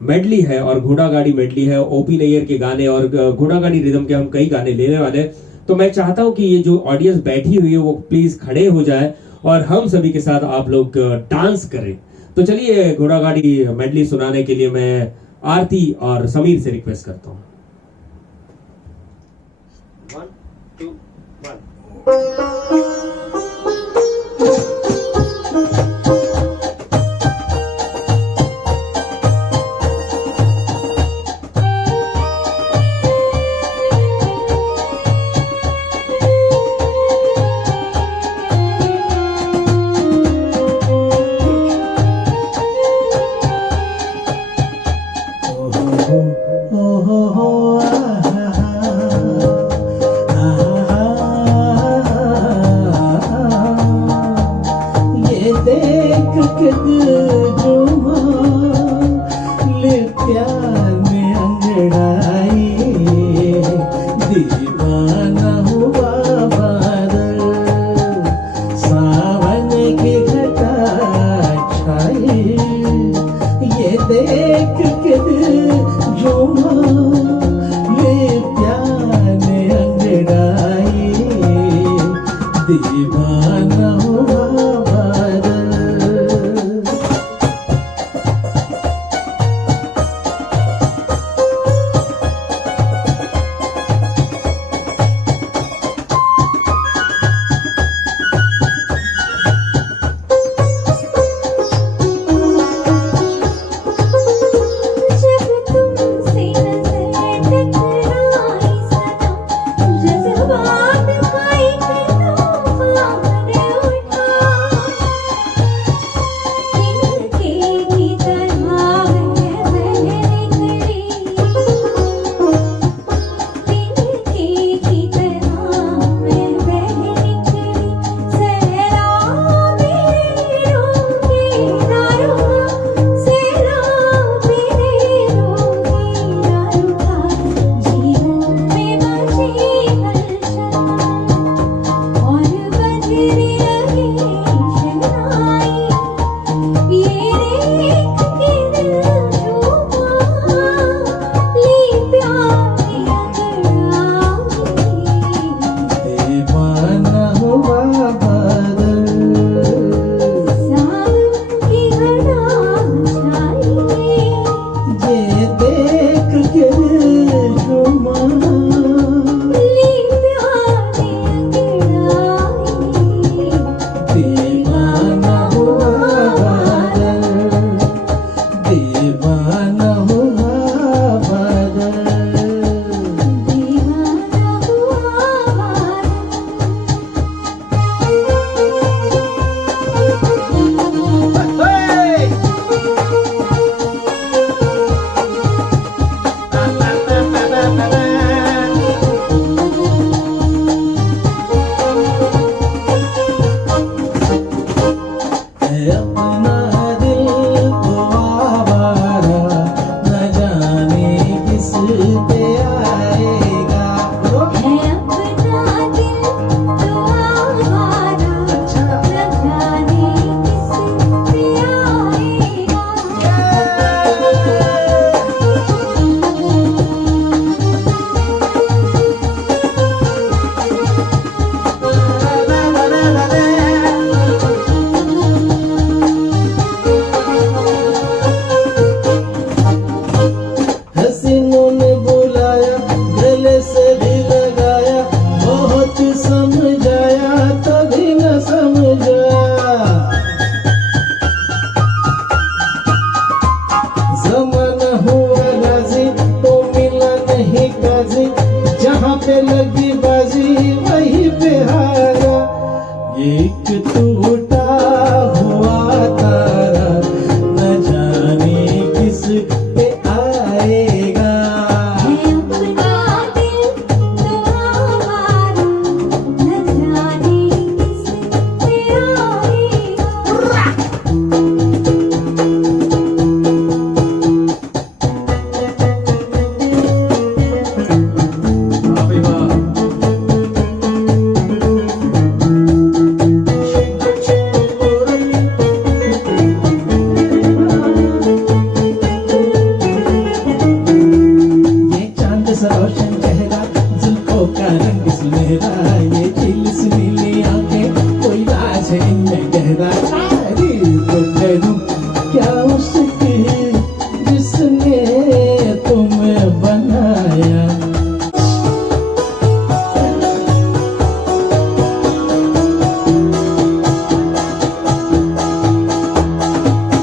मेडली है और घोड़ा गाड़ी मेडली है, ओपी नैयर के गाने और घोड़ा गाड़ी रिदम के हम कई गाने लेने वाले हैं। तो मैं चाहता हूँ कि ये जो ऑडियंस बैठी हुई है वो प्लीज खड़े हो जाए और हम सभी के साथ आप लोग डांस करें। तो चलिए घोड़ा गाड़ी मेडली सुनाने के लिए मैं आरती और समीर से रिक्वेस्ट करता हूँ। 1 2 1 ये देख के दिल जुमा ले प्यार में अंगड़ाई, दीवाना हुआ बादल, सावन की घटा छाई। ये देख के दिल जुमा ले प्यार में अंगड़ाई, दीवाना हुआ बादल। जब तुमसे नजर टकराई सनम, जज्बात का एक तूफान उठा, से लगी बाजी वही पे हारा, एक टूटा हुआ तारा न जाने किस पे आएगा। है अपना दिल तो हमारा, न जाने किस पे आएगा। वाह भाई वाह। ये चांद सा रोशन चेहरा, जुल्फों का रंग सुनहरा, ये दिल से नीली आंखें, कोई राज है इनमें गहरा। तारीफ करूं क्या उसकी जिसने तुम्हें बनाया।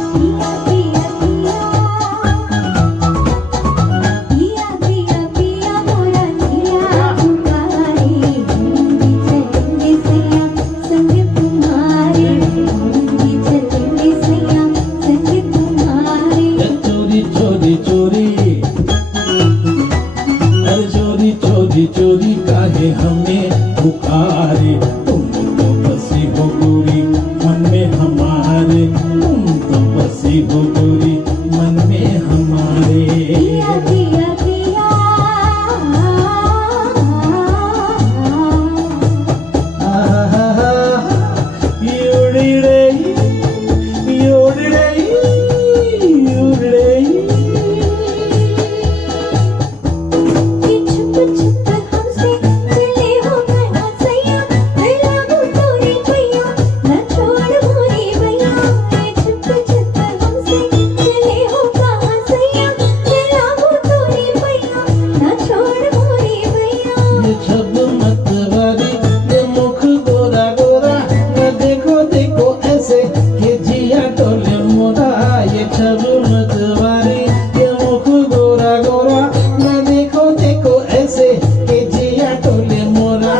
पिया पिया पिया पिया पिया मोरा दिया पुकारे, चलेंगे सैया संग तुम्हारे, चलेंगे सैया संग तुम्हारे। चोरी चोरी चोरी, अरे चोरी चोरी चोरी काहे हमें पुकारे। तुम तो बसी हो गोरी मन में हमारे, तुम तो बसी हो गोरी मन में हमारे। पिया पिया पिया योड़ी रे योड़ी रे योड़ी रे। कि छुप छुप हमसे चले हो गया सैया, लागू तोरे भैया न छोड़ मोरे भैया। छुप छुप हमसे चले हो गया सैया, लागू तोरे भैया न छोड़ मोरे भैया। ये छब मत वाली, ये मुख गोरा गोरा, न देखो देखो ऐसे ये जिया टोले मोरा। ये छब मत वाली, ये मुख गोरा गोरा, न देखो देखो ऐसे ये जिया टोले मोरा।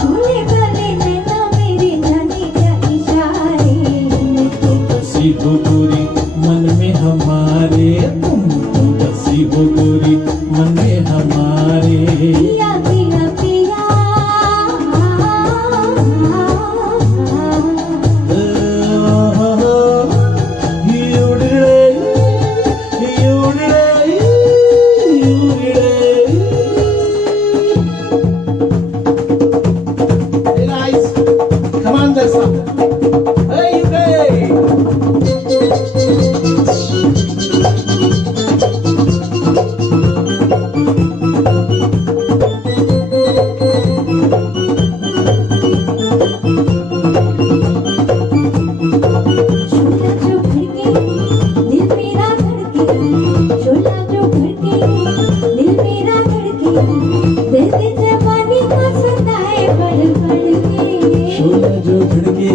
भूले गले नैना मेरे जाने क्या इशारे, बसी हो गोरी मन में हमारे, तुम तो बसी हो गोरी मन में हमारे। पिया पिया पिया Come on, let's Hey, hey! शोला जो भड़के दिल मेरा धड़के, शोला जो भड़के दिल मेरा धड़के, दर्द जवानी का सताए बढ़ बढ़ के। शोला जो भड़के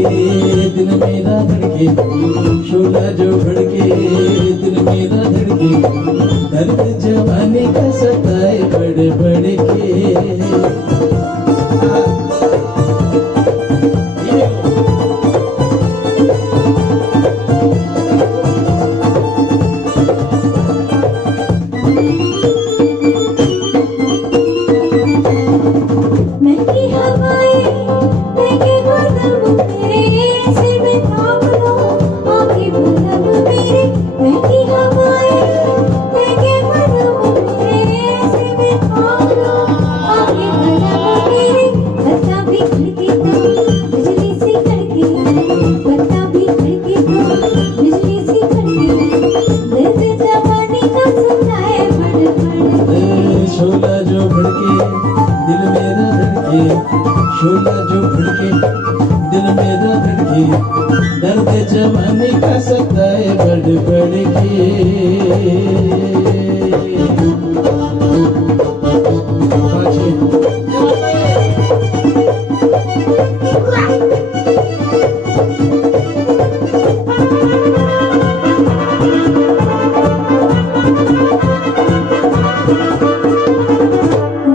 दिल मेरा धड़के, शोला जो भड़के दिल मेरा धड़के, दर्द जवानी का सताए बड़े बड़े के। महकी हवाएं महके गुलाब मेरे, सिर में थाम लो आंखें गुलाब मेरे। महकी हवाएं महके गुलाब मेरे, सिर में थाम लो आंखें गुलाब मेरे। पत्ता भी खिड़की तो बिजली सी कड़के, पत्ता भी खिड़की तो बिजली सी कड़के, दर्द जवानी का सताए बढ़ बढ़ के। शोला जो भड़के दिल मेरा धड़के, शोला जो भड़के दिल मेरा धड़के, दर्द जवानी का सताए बड़ बड़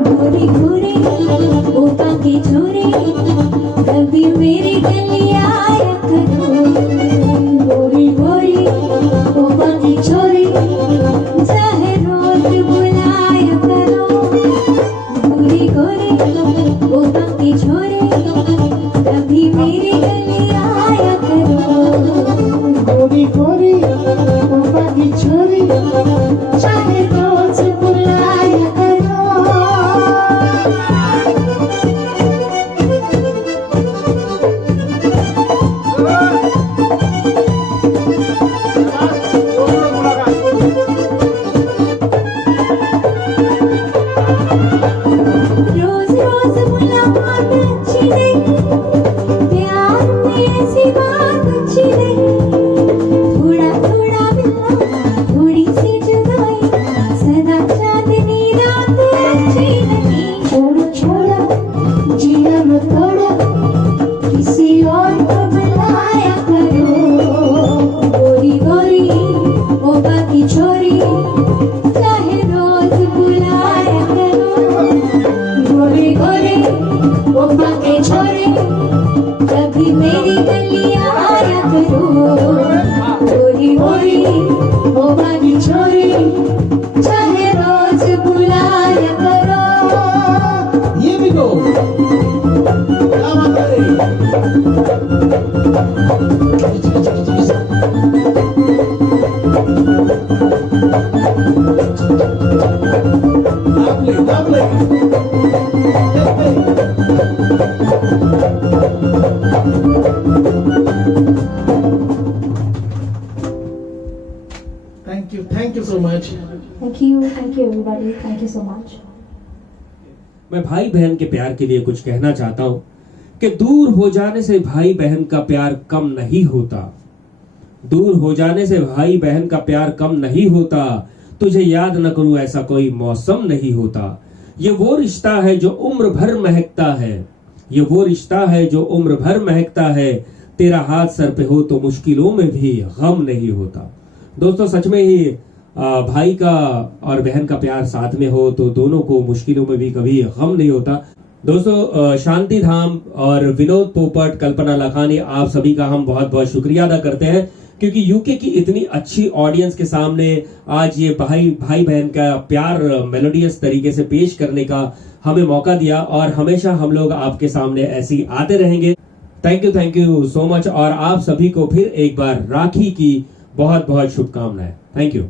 घोरे घोरे ओपा के छोरे कभी मेरी गलियां आया करो गोरी गोरी ओपा के छोरे चाहे रोज बुलाया करो गोरी गोरी ओपा के छोरे कभी मेरी गलियां आया करो गोरी गोरी ओपा की छोरी चाहे रोज बुलाया करो रोज रोज मुलाकात अच्छी नहीं प्यार में ऐसी बात अच्छी नहीं थोड़ा थोड़ा मिलना थोड़ी सी जुदाई सदा चांदनी रात अच्छी नहीं छोड़ो छोड़ो जिया मत तोड़ो किसी और को बुलाया करो गोरी गोरी ओपा की छोरी चाहे रोज बुलाया करो गोरी गोरी ओपा के छोरे कभी मेरी गलियां आया करो गोरी गोरी ओपा की छोरी चाहे रोज बुलाया करो ये भी गो क्या बात है आप ले thank you so much Thank you everybody. Thank you so much. मैं भाई बहन के प्यार के लिए कुछ कहना चाहता हूं कि दूर हो जाने से भाई बहन का प्यार कम नहीं होता। दूर हो जाने से भाई बहन का प्यार कम नहीं होता। तुझे याद न करूं ऐसा कोई मौसम नहीं होता। ये वो रिश्ता है जो उम्र भर महकता है। ये वो रिश्ता है जो उम्र भर महकता है। तेरा हाथ सर पे हो तो मुश्किलों में भी गम नहीं होता। दोस्तों सच में ही भाई का और बहन का प्यार साथ में हो तो दोनों को मुश्किलों में भी कभी गम नहीं होता। दोस्तों शांति धाम और विनोद पोपट, कल्पना लखानी, आप सभी का हम बहुत बहुत शुक्रिया अदा करते हैं क्योंकि यूके की इतनी अच्छी ऑडियंस के सामने आज ये भाई बहन का प्यार मेलोडियस तरीके से पेश करने का हमें मौका दिया और हमेशा हम लोग आपके सामने ऐसे ही आते रहेंगे। थैंक यू सो मच और आप सभी को फिर एक बार राखी की बहुत बहुत शुभकामनाएं। Thank you.